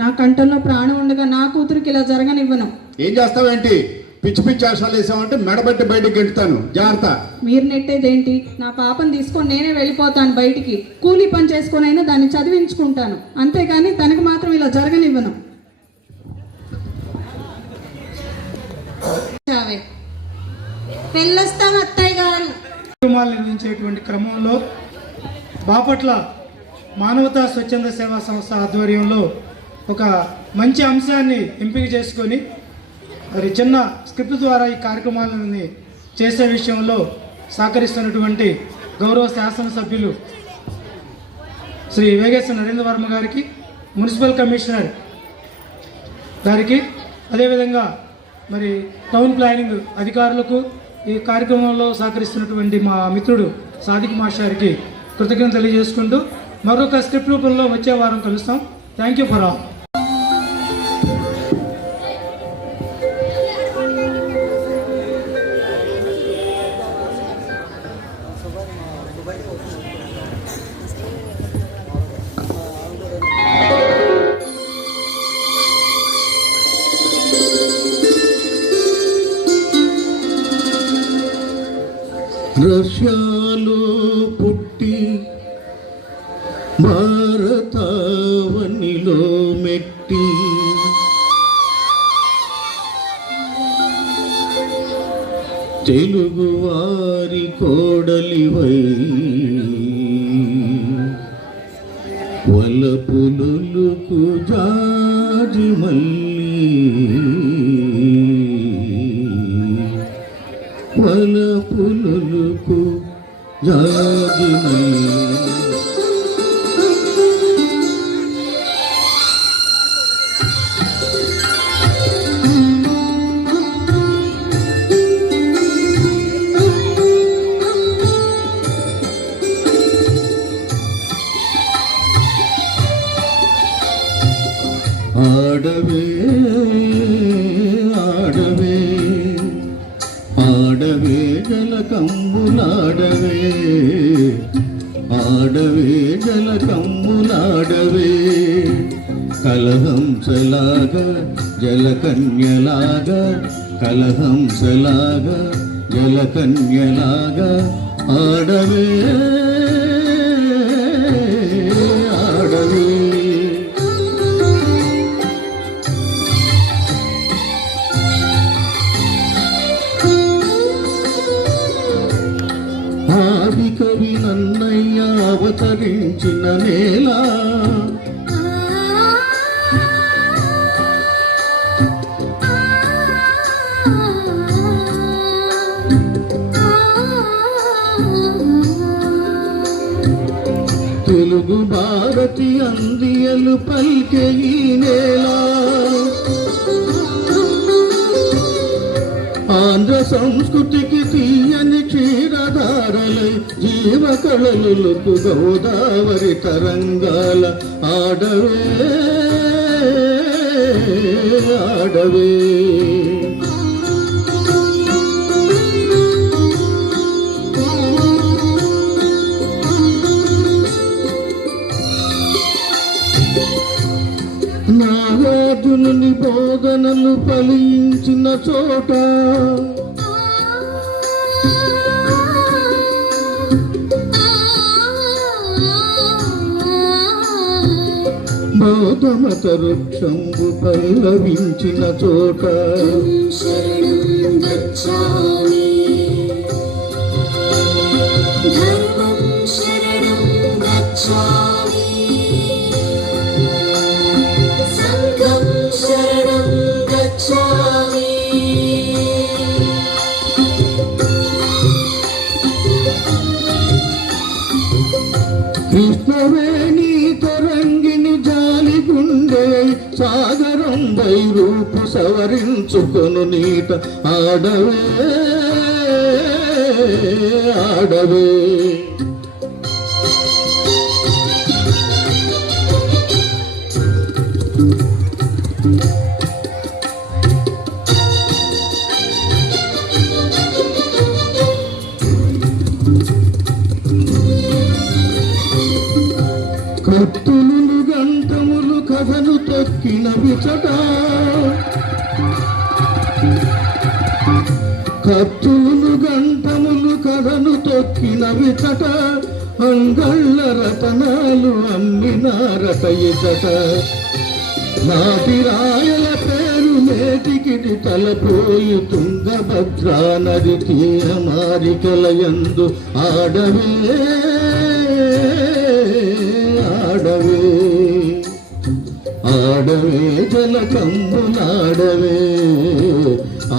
నా కంఠంలో ప్రాణం ఉండగా నా కూతురికి ఇలా జరగనివ్వను. ఏం చేస్తావేంటి? పిచ్చి పిచ్చి ఆశాలు వేసామంటే మెడబట్టి బయటకు గెంటుతాను, జాగ్రత్త. మీరు నెట్టేదేంటి? నా పాపను తీసుకొని నేనే వెళ్ళిపోతాను బయటికి. కూలీ పని చేసుకొని అయినా దాన్ని చదివించుకుంటాను, అంతేగాని తనకు మాత్రం ఇలా జరగనివ్వను. వెళ్ళొస్తాం అత్తయ్య గారు. కార్యక్రమాలు నిర్వహించేటువంటి క్రమంలో బాపట్ల మానవతా స్వచ్ఛంద సేవా సంస్థ ఆధ్వర్యంలో ఒక మంచి అంశాన్ని ఎంపిక చేసుకొని మరి చిన్న స్క్రిప్ట్ ద్వారా ఈ కార్యక్రమాలని చేసే విషయంలో సహకరిస్తున్నటువంటి గౌరవ శాసనసభ్యులు శ్రీ వేగేశ నరేంద్ర వర్మ గారికి, మున్సిపల్ కమిషనర్ గారికి, అదేవిధంగా మరి టౌన్ ప్లానింగ్ అధికారులకు, ఈ కార్యక్రమంలో సహకరిస్తున్నటువంటి మా మిత్రుడు సాదిక్ మాస్టర్కి కృతజ్ఞతలు తెలియజేసుకుంటూ మరొక స్క్రిప్ట్ రూపంలో వచ్చే వారం కలుస్తాం. Thank you for all. రష్యాలో పుట్టి భారతావనిలో మెట్టి తెలుగువారి కోడలివై వలపులుకు జాజి మల్లి వలపులుకు జాజి మల్లి ఆడవే ఆడవే ఆడవే జలకంబులాడవే ఆడవే జలకంబులాడవే కలహంసలాగా జలకన్యలాగా కలహంసలాగా జలకన్యలాగా ఆడవే ఆడవే ఆదికవి నన్నయ్య అవతరించిన నేల తెలుగు భారతి అందియలు పల్కె ఈ నేల ఆంధ్ర సంస్కృతికి తీయని క్షీరధారలై జీవకళలకు గోదావరి తరంగాల ఆడవే ఆడవే నాగార్జునుని బోధనలు ఫలించిన చోట బౌద్ధమత వృక్షంబు పల్లవించిన చోట కృష్ణవేణి తరంగిణి జాలి గుండె సాగరం రూపు సవరించుకొను నీట ఆడవే ఆడవే కత్తులు గంటములు కథను తొక్కిన విచట అంగళ్ళ రతనాలు అమ్మినారట ఇచట నాటి రాయల పేరు నేటికిటి తలపోయి తుంగభద్రా నది తీరమారికలయందు ఆడవే ఆడవే ఆడవే జలకమ్ములాడవే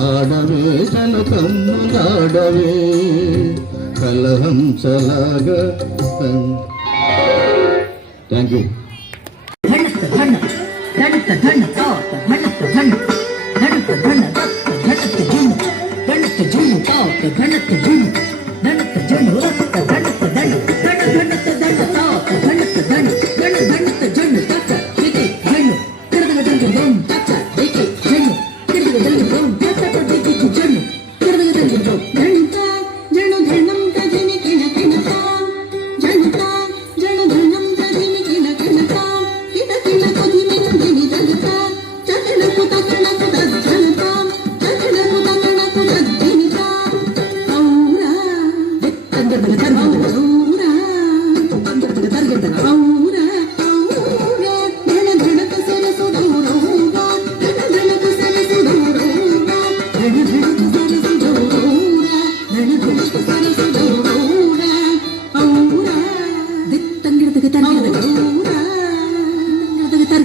ఆడవే జలకమ్ములాడవే కలహంసలాగా. Thank you.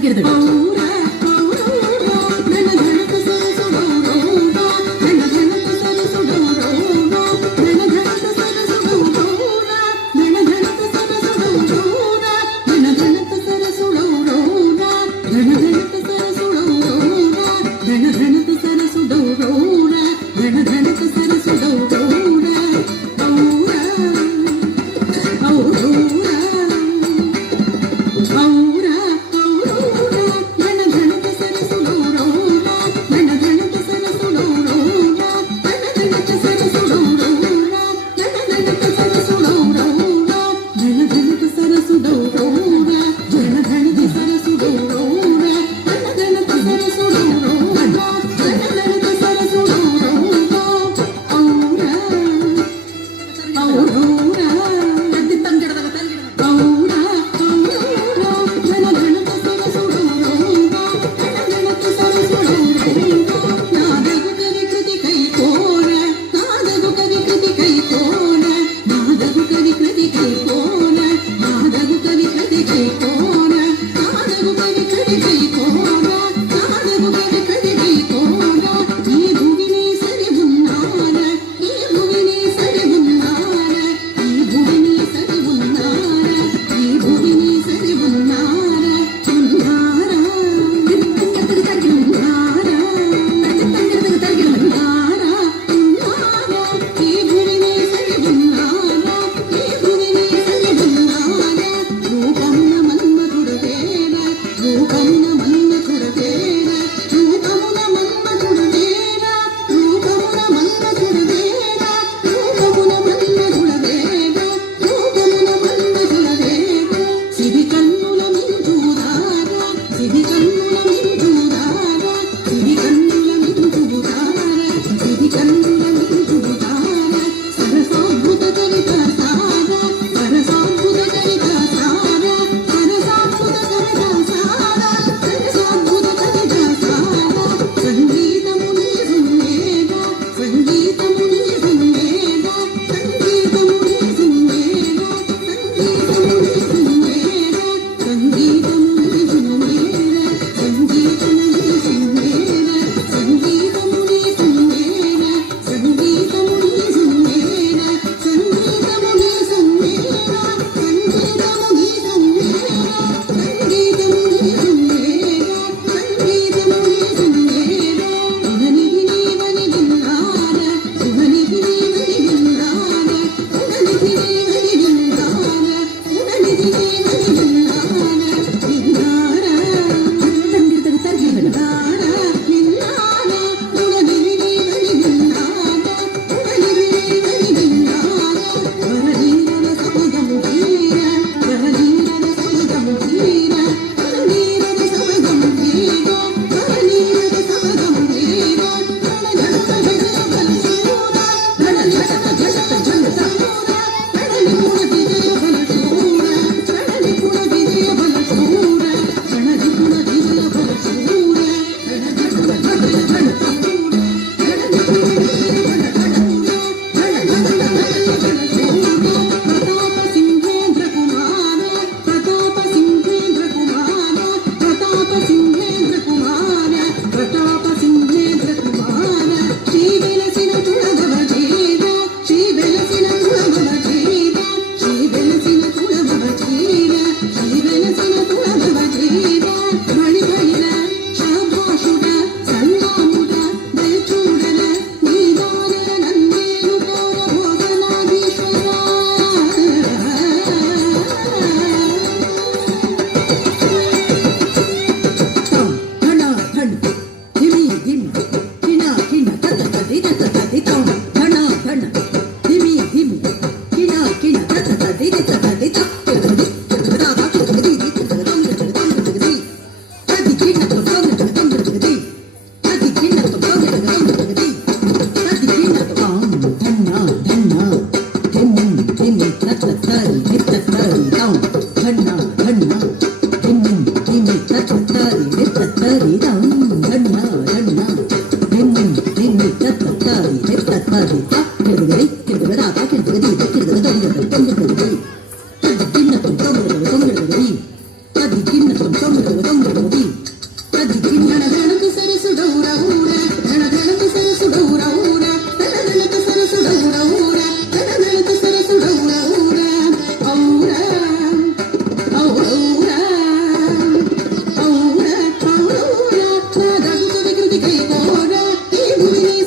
సరసు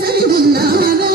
సరి ఉన్నారా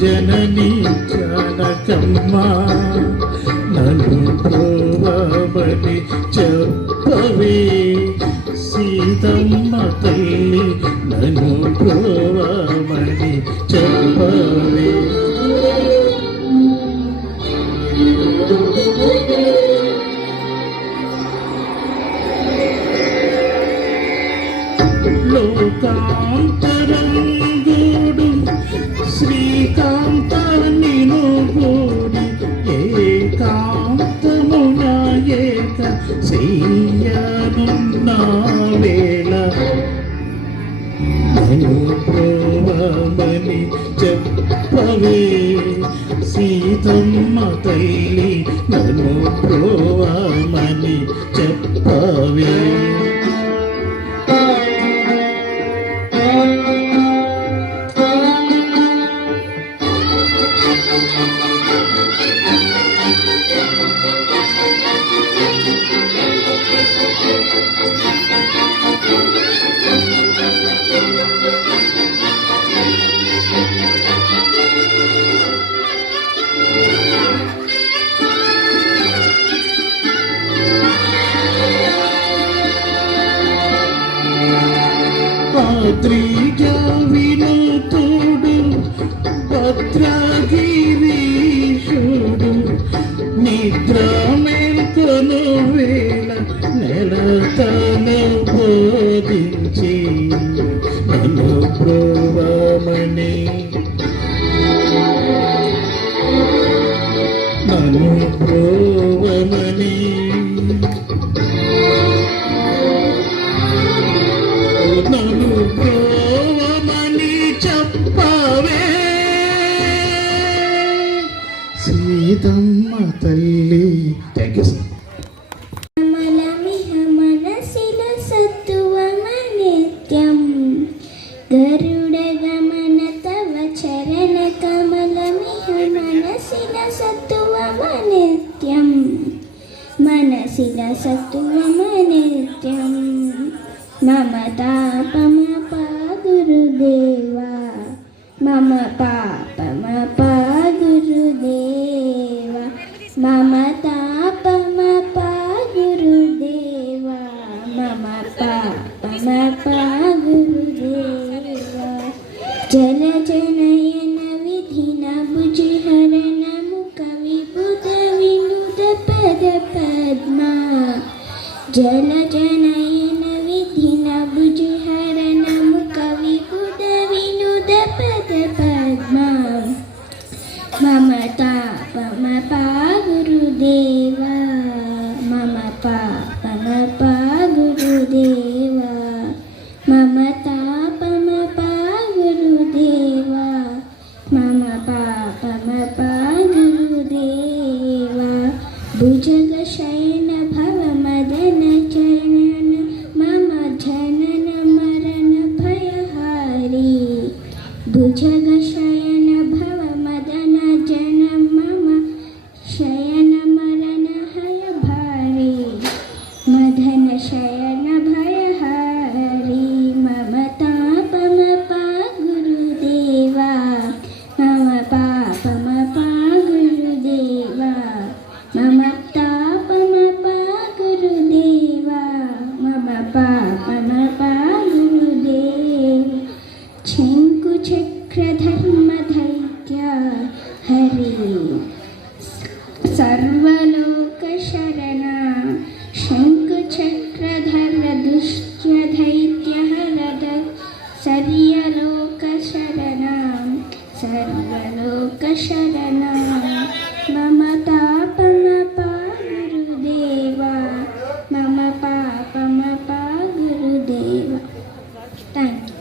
జనని జానకమ్మ నన్ను ప్రోవమని చెప్పవే సీతమ్మ తల్లి నన్ను ప్రోవమని చెప్పవే లోకాంతరంగుడు శ్రీకాంతాన్ని నోగోడి ఏకాంతమున ఏక చెయ్యనున్న వేళ నన్ను ప్రోవమని చెప్పవే సీతమ్మ తల్లి నన్ను ప్రోవమని చెప్పవే వినుతుడు భద్రగిరీశుడు నిద్ర మేల్కొను వేళ నెలతను బోధించి నన్ను ప్రోవమని నన్ను ప్రోవమని నన్ను ప్రోవమని చెప్పవే సీతమ్మ తల్లి. Thank you sir. మనసిల సత్తువమనిత్యం గరుడ గమన తవ చరణ కమలమిహ మనసిల సత్తువమనిత్యం మనసిల సత్తువమనిత్యం మమ తాపమప గురుదేవా మమ పాపమప గురుదేవా మమ తాపమప గురుదేవా మమ పాపమప గురుదేవా జల జనయన విధిన భుజిహరణ ముఖ విబుధ వినుద పద పద్మా జల జనయన విధిన భుజిహరణ ముఖ విబుధ వినుద పద పద్మా మమ తాపమప గురుదేవా మమ పాపమప గురుదేవా మమ తాపమప గురుదేవా మమ పాపమప గురుదేవా భుజగ శయన భవ మదన చరణ మమ జనన మరణ భయహారి భుజగ శయన భవ మదన జన మమ శయన మరణ హయ భారి మదన శయన భయహారి మమ తాపమప గురుదేవా మమ పాపమప గురుదేవా మమ తాపమప గురుదేవా మమ పాపమప గురుదేవా శంకు చక్రధర్మ దైత్య హరి సర్వలోక శరణ శంకు చక్రధర దుష్ట్య దైత్య హరద సర్యలోక శరణ సర్వలోక శరణ మమ తాపమప గురుదేవా మమ పాపమప గురుదేవా. Thank you.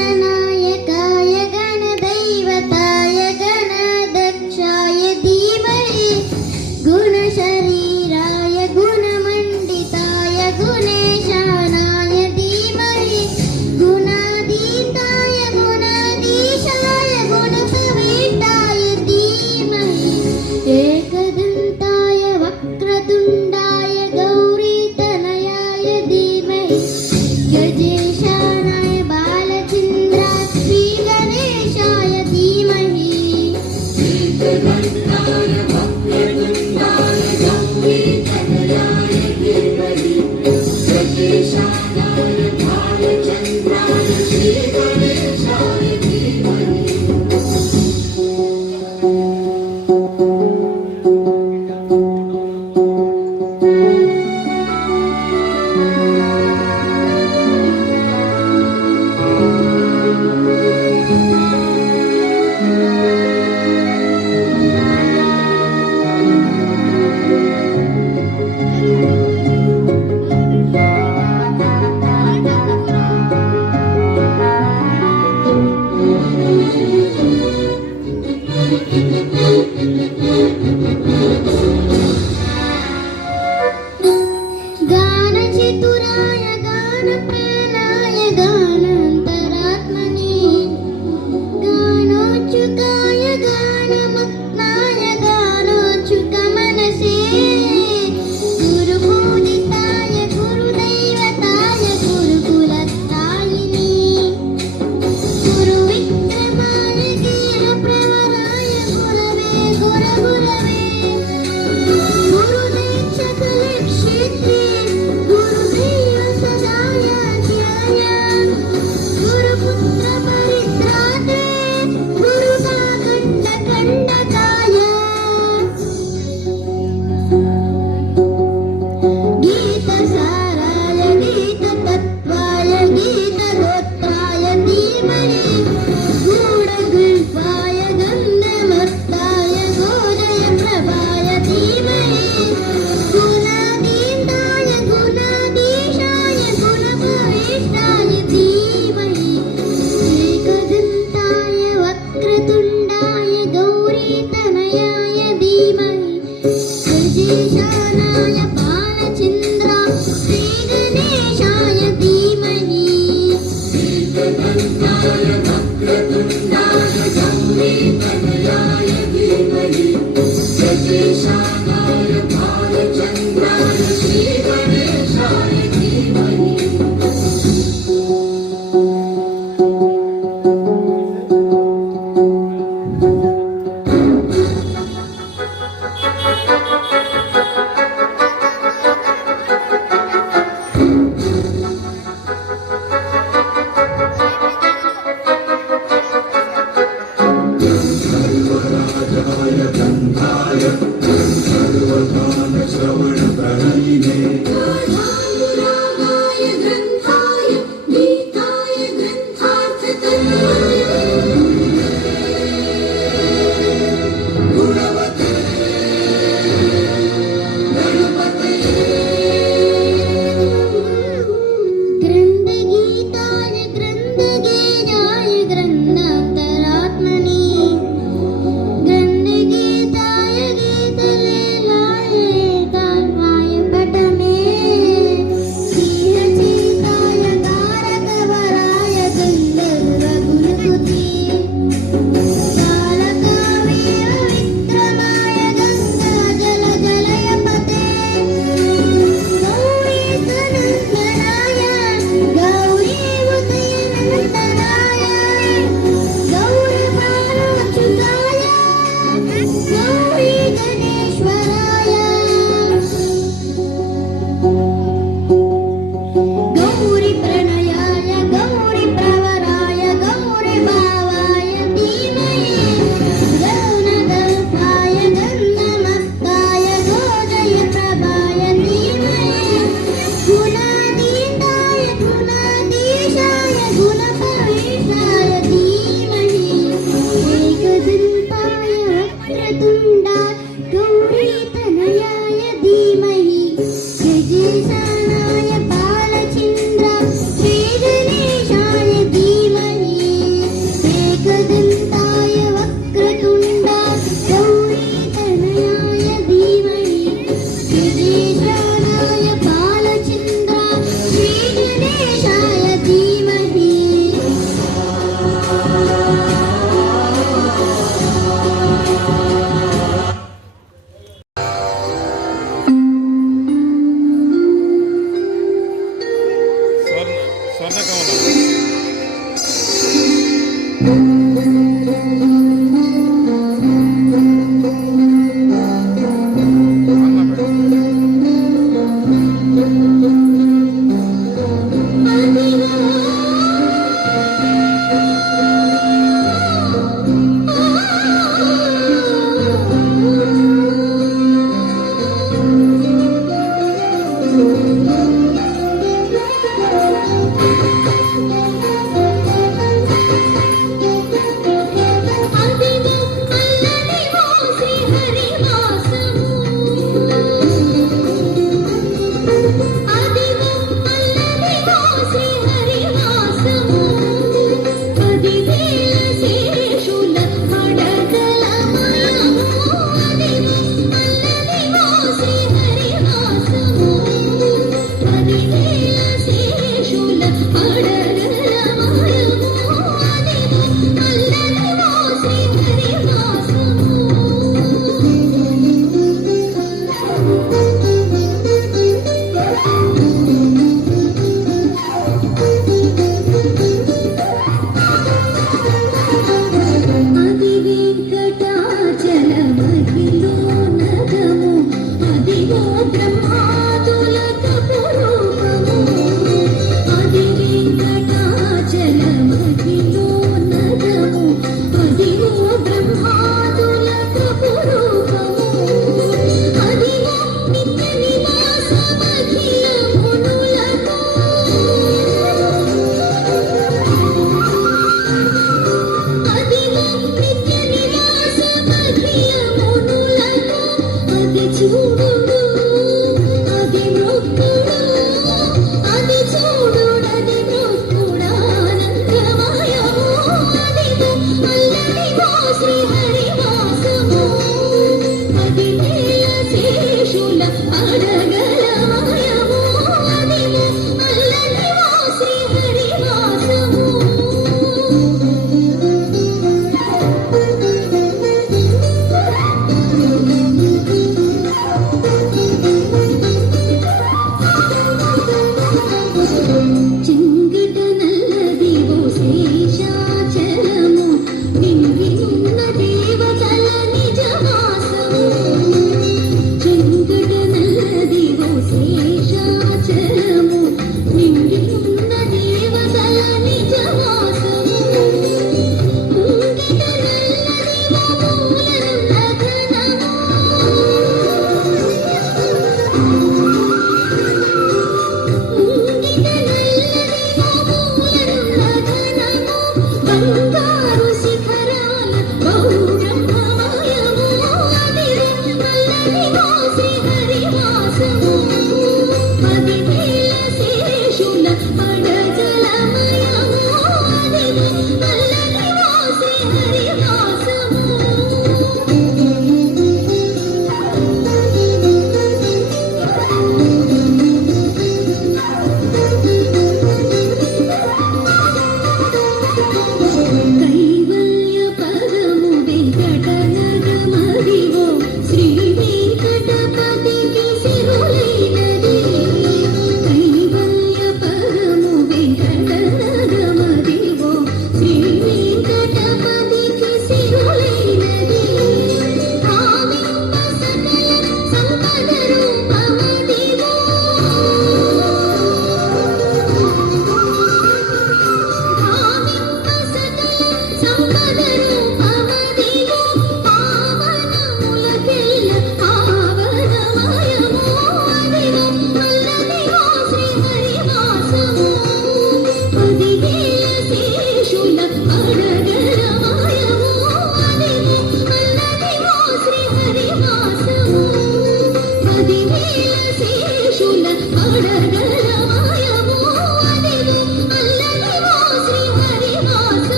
गणनायकाय गणदैवताय गणाध्यक्षाय धीमहि गुणशरीराय गुणमण्डिताय गुणेशानाय धीमहि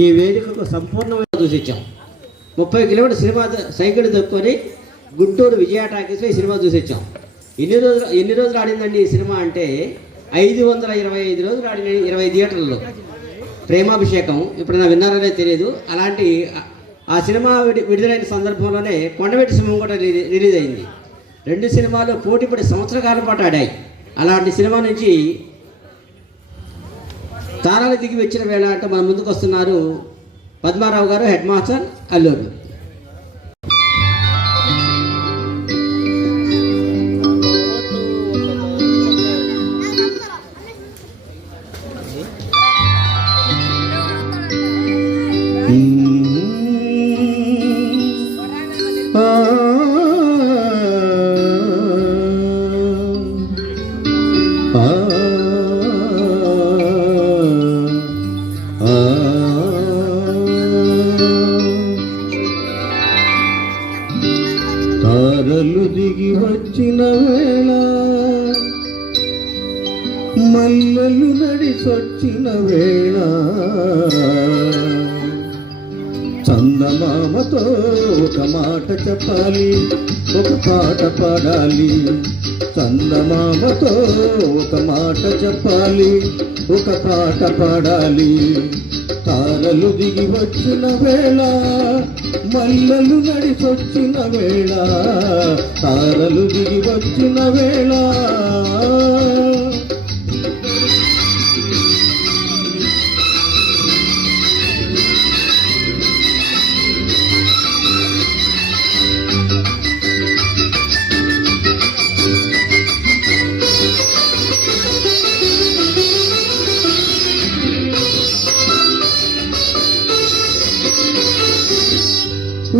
ఈ వేదికకు సంపూర్ణమైన చూసిచ్చాం. 30 కిలోమీటర్ సినిమా సైకిల్ తొక్కుని గుంటూరు విజయ టాకీస్లో ఈ సినిమా చూసిచ్చాం. ఎన్ని రోజులు ఆడిందండి ఈ సినిమా అంటే 525 రోజులు ఆడిన 20 థియేటర్లలో ప్రేమాభిషేకం. ఎప్పుడైనా విన్నారనే తెలియదు. అలాంటి ఆ సినిమా విడుదలైన సందర్భంలోనే కొండవీటి సింహం కూడా రిలీజ్ అయింది. 2 సినిమాలు పోటీపడి సంవత్సర కాలం పాటు ఆడాయి. అలాంటి సినిమా నుంచి తారాలు దిగి వచ్చిన వేళ అంటే మన ముందుకు వస్తున్నారు పద్మారావు గారు, హెడ్ మాస్టర్ అల్లూరు. తారలు దిగి వచ్చిన వేళ, మల్లెలు నడిసొచ్చిన వేళ, చందమామతో ఒక మాట చెప్పాలి, ఒక పాట పాడాలి. చందమామతో ఒక మాట చెప్పాలి, ఒక పాట పాడాలి. తారలు దిగి వచ్చిన వేళ, మల్లెలు నడిసొచ్చిన వేళ, తారలు దిగి వచ్చిన వేళ.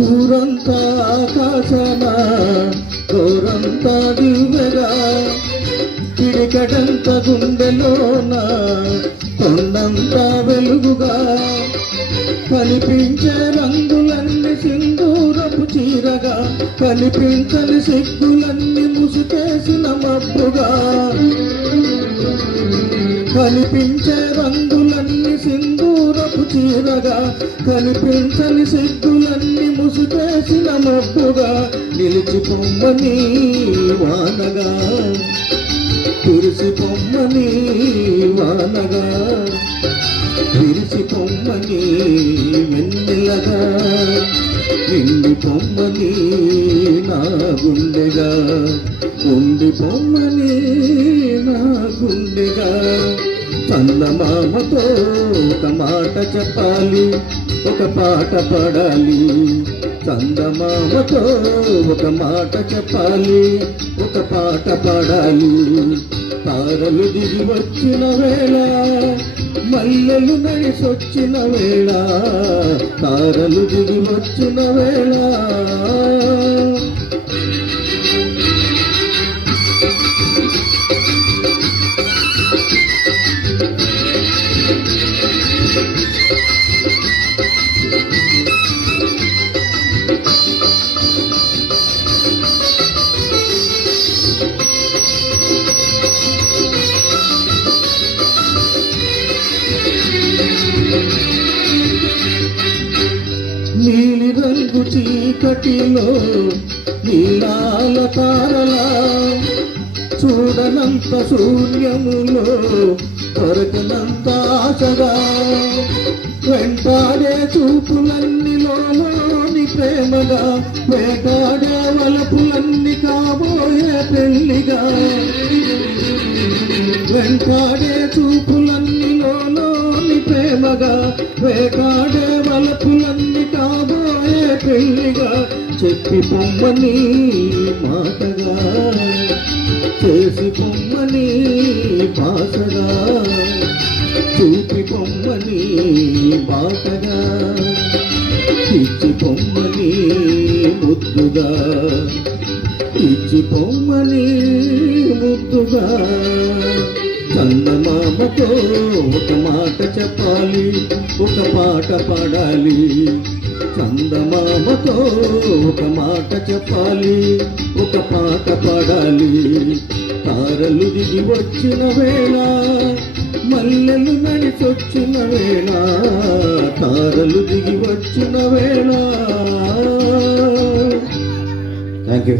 ఊరంతా ఆకాశన, గోరంతా దివ్వెగా, పిడికడంత గుండెలోన, కొండంతా వెలుగుగా, కనిపించే రంగులన్నీ సింధూరపు చీరగా, కనిపించని సిగ్గులన్నీ ముసుకేసిన మబ్బుగా, కనిపించే రంగులన్నీ సింధూరపు చీరగా, కనిపించని సిగ్గులన్నీ ముసుకేసిన మబ్బుగా, నిలిచిపోమ్మని వానగా, కురిసిపోమ్మని వానగా, విరిసిపోమ్మని వెన్నెలగా, నిండిపోమ్మని నా గుండెగా, ఉండిపోమ్మని నా గుండెగా. చందమామతో ఒక మాట చెప్పాలి, ఒక పాట పాడాలి. చందమామతో ఒక మాట చెప్పాలి, ఒక పాట పాడాలి. తారలు దిగి వచ్చిన వేళ, మల్లెలు నడిసొచ్చిన వేళ, తారలు దిగి వచ్చిన వేళ. నీలి రంగు చీకటిలో నీలాల తారలా, చూడనంత శూన్యములో దొరకనంత ఆశగా, వెంటాడే చూపులన్నీ లోని ప్రేమగా, వేటాడే వలపులన్నీ కాబోయే పెళ్లిగా, వెంటాడే చూపులన్నీ లోని ప్రేమగా, వేటాడే వలపులన్నీ కాబోయే పెళ్లిగా. చెప్పి పొమ్మని మాటగా, చేసి పొమ్మని భాషగా, చూపి పొమ్మని బాటగా, ఇచ్చి పొమ్మని ముద్దుగా, ఇచ్చి పొమ్మని ముద్దుగా. చందమామతో ఒక మాట చెప్పాలి, ఒక పాట పాడాలి. చందమామతో ఒక మాట చెప్పాలి, ఒక పాట పాడాలి. తారలు దిగి వచ్చిన వేళ, మల్లెలు నడిచొచ్చిన వేళ, తారలు దిగి వచ్చిన వేళ. Thank you.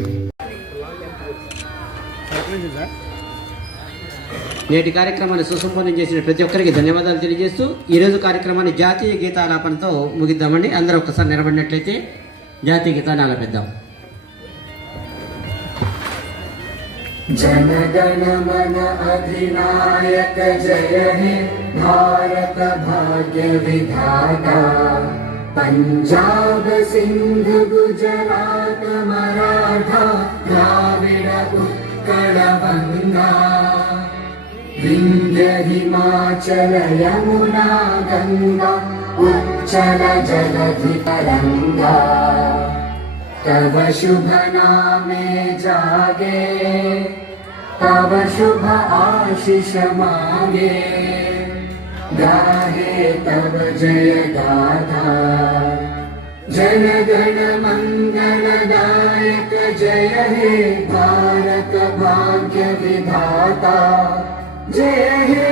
నేటి కార్యక్రమాన్ని సుసంపన్నం చేసిన ప్రతి ఒక్కరికి ధన్యవాదాలు తెలియజేస్తూ ఈరోజు కార్యక్రమాన్ని జాతీయ గీతాలాపనతో ముగిద్దామండి. అందరూ ఒక్కసారి నిలబడినట్లయితే జాతీయ గీతాన్ని ఆలపిద్దాం. जनगण मन अधिनायक जय हे भारत भाग्य विधाता पंजाब सिंध गुजरात मराठा द्राविड उत्कल गंगा विंध्य हिमाचल यमुना गंगा उच्चल जलधि तरंगा तव शुभ नामे जागे तव शुभ आशीष मांगे गाहे तव जय गाथा जन गण मंगलदायक जय हे भारत भाग्य विधाता जय हे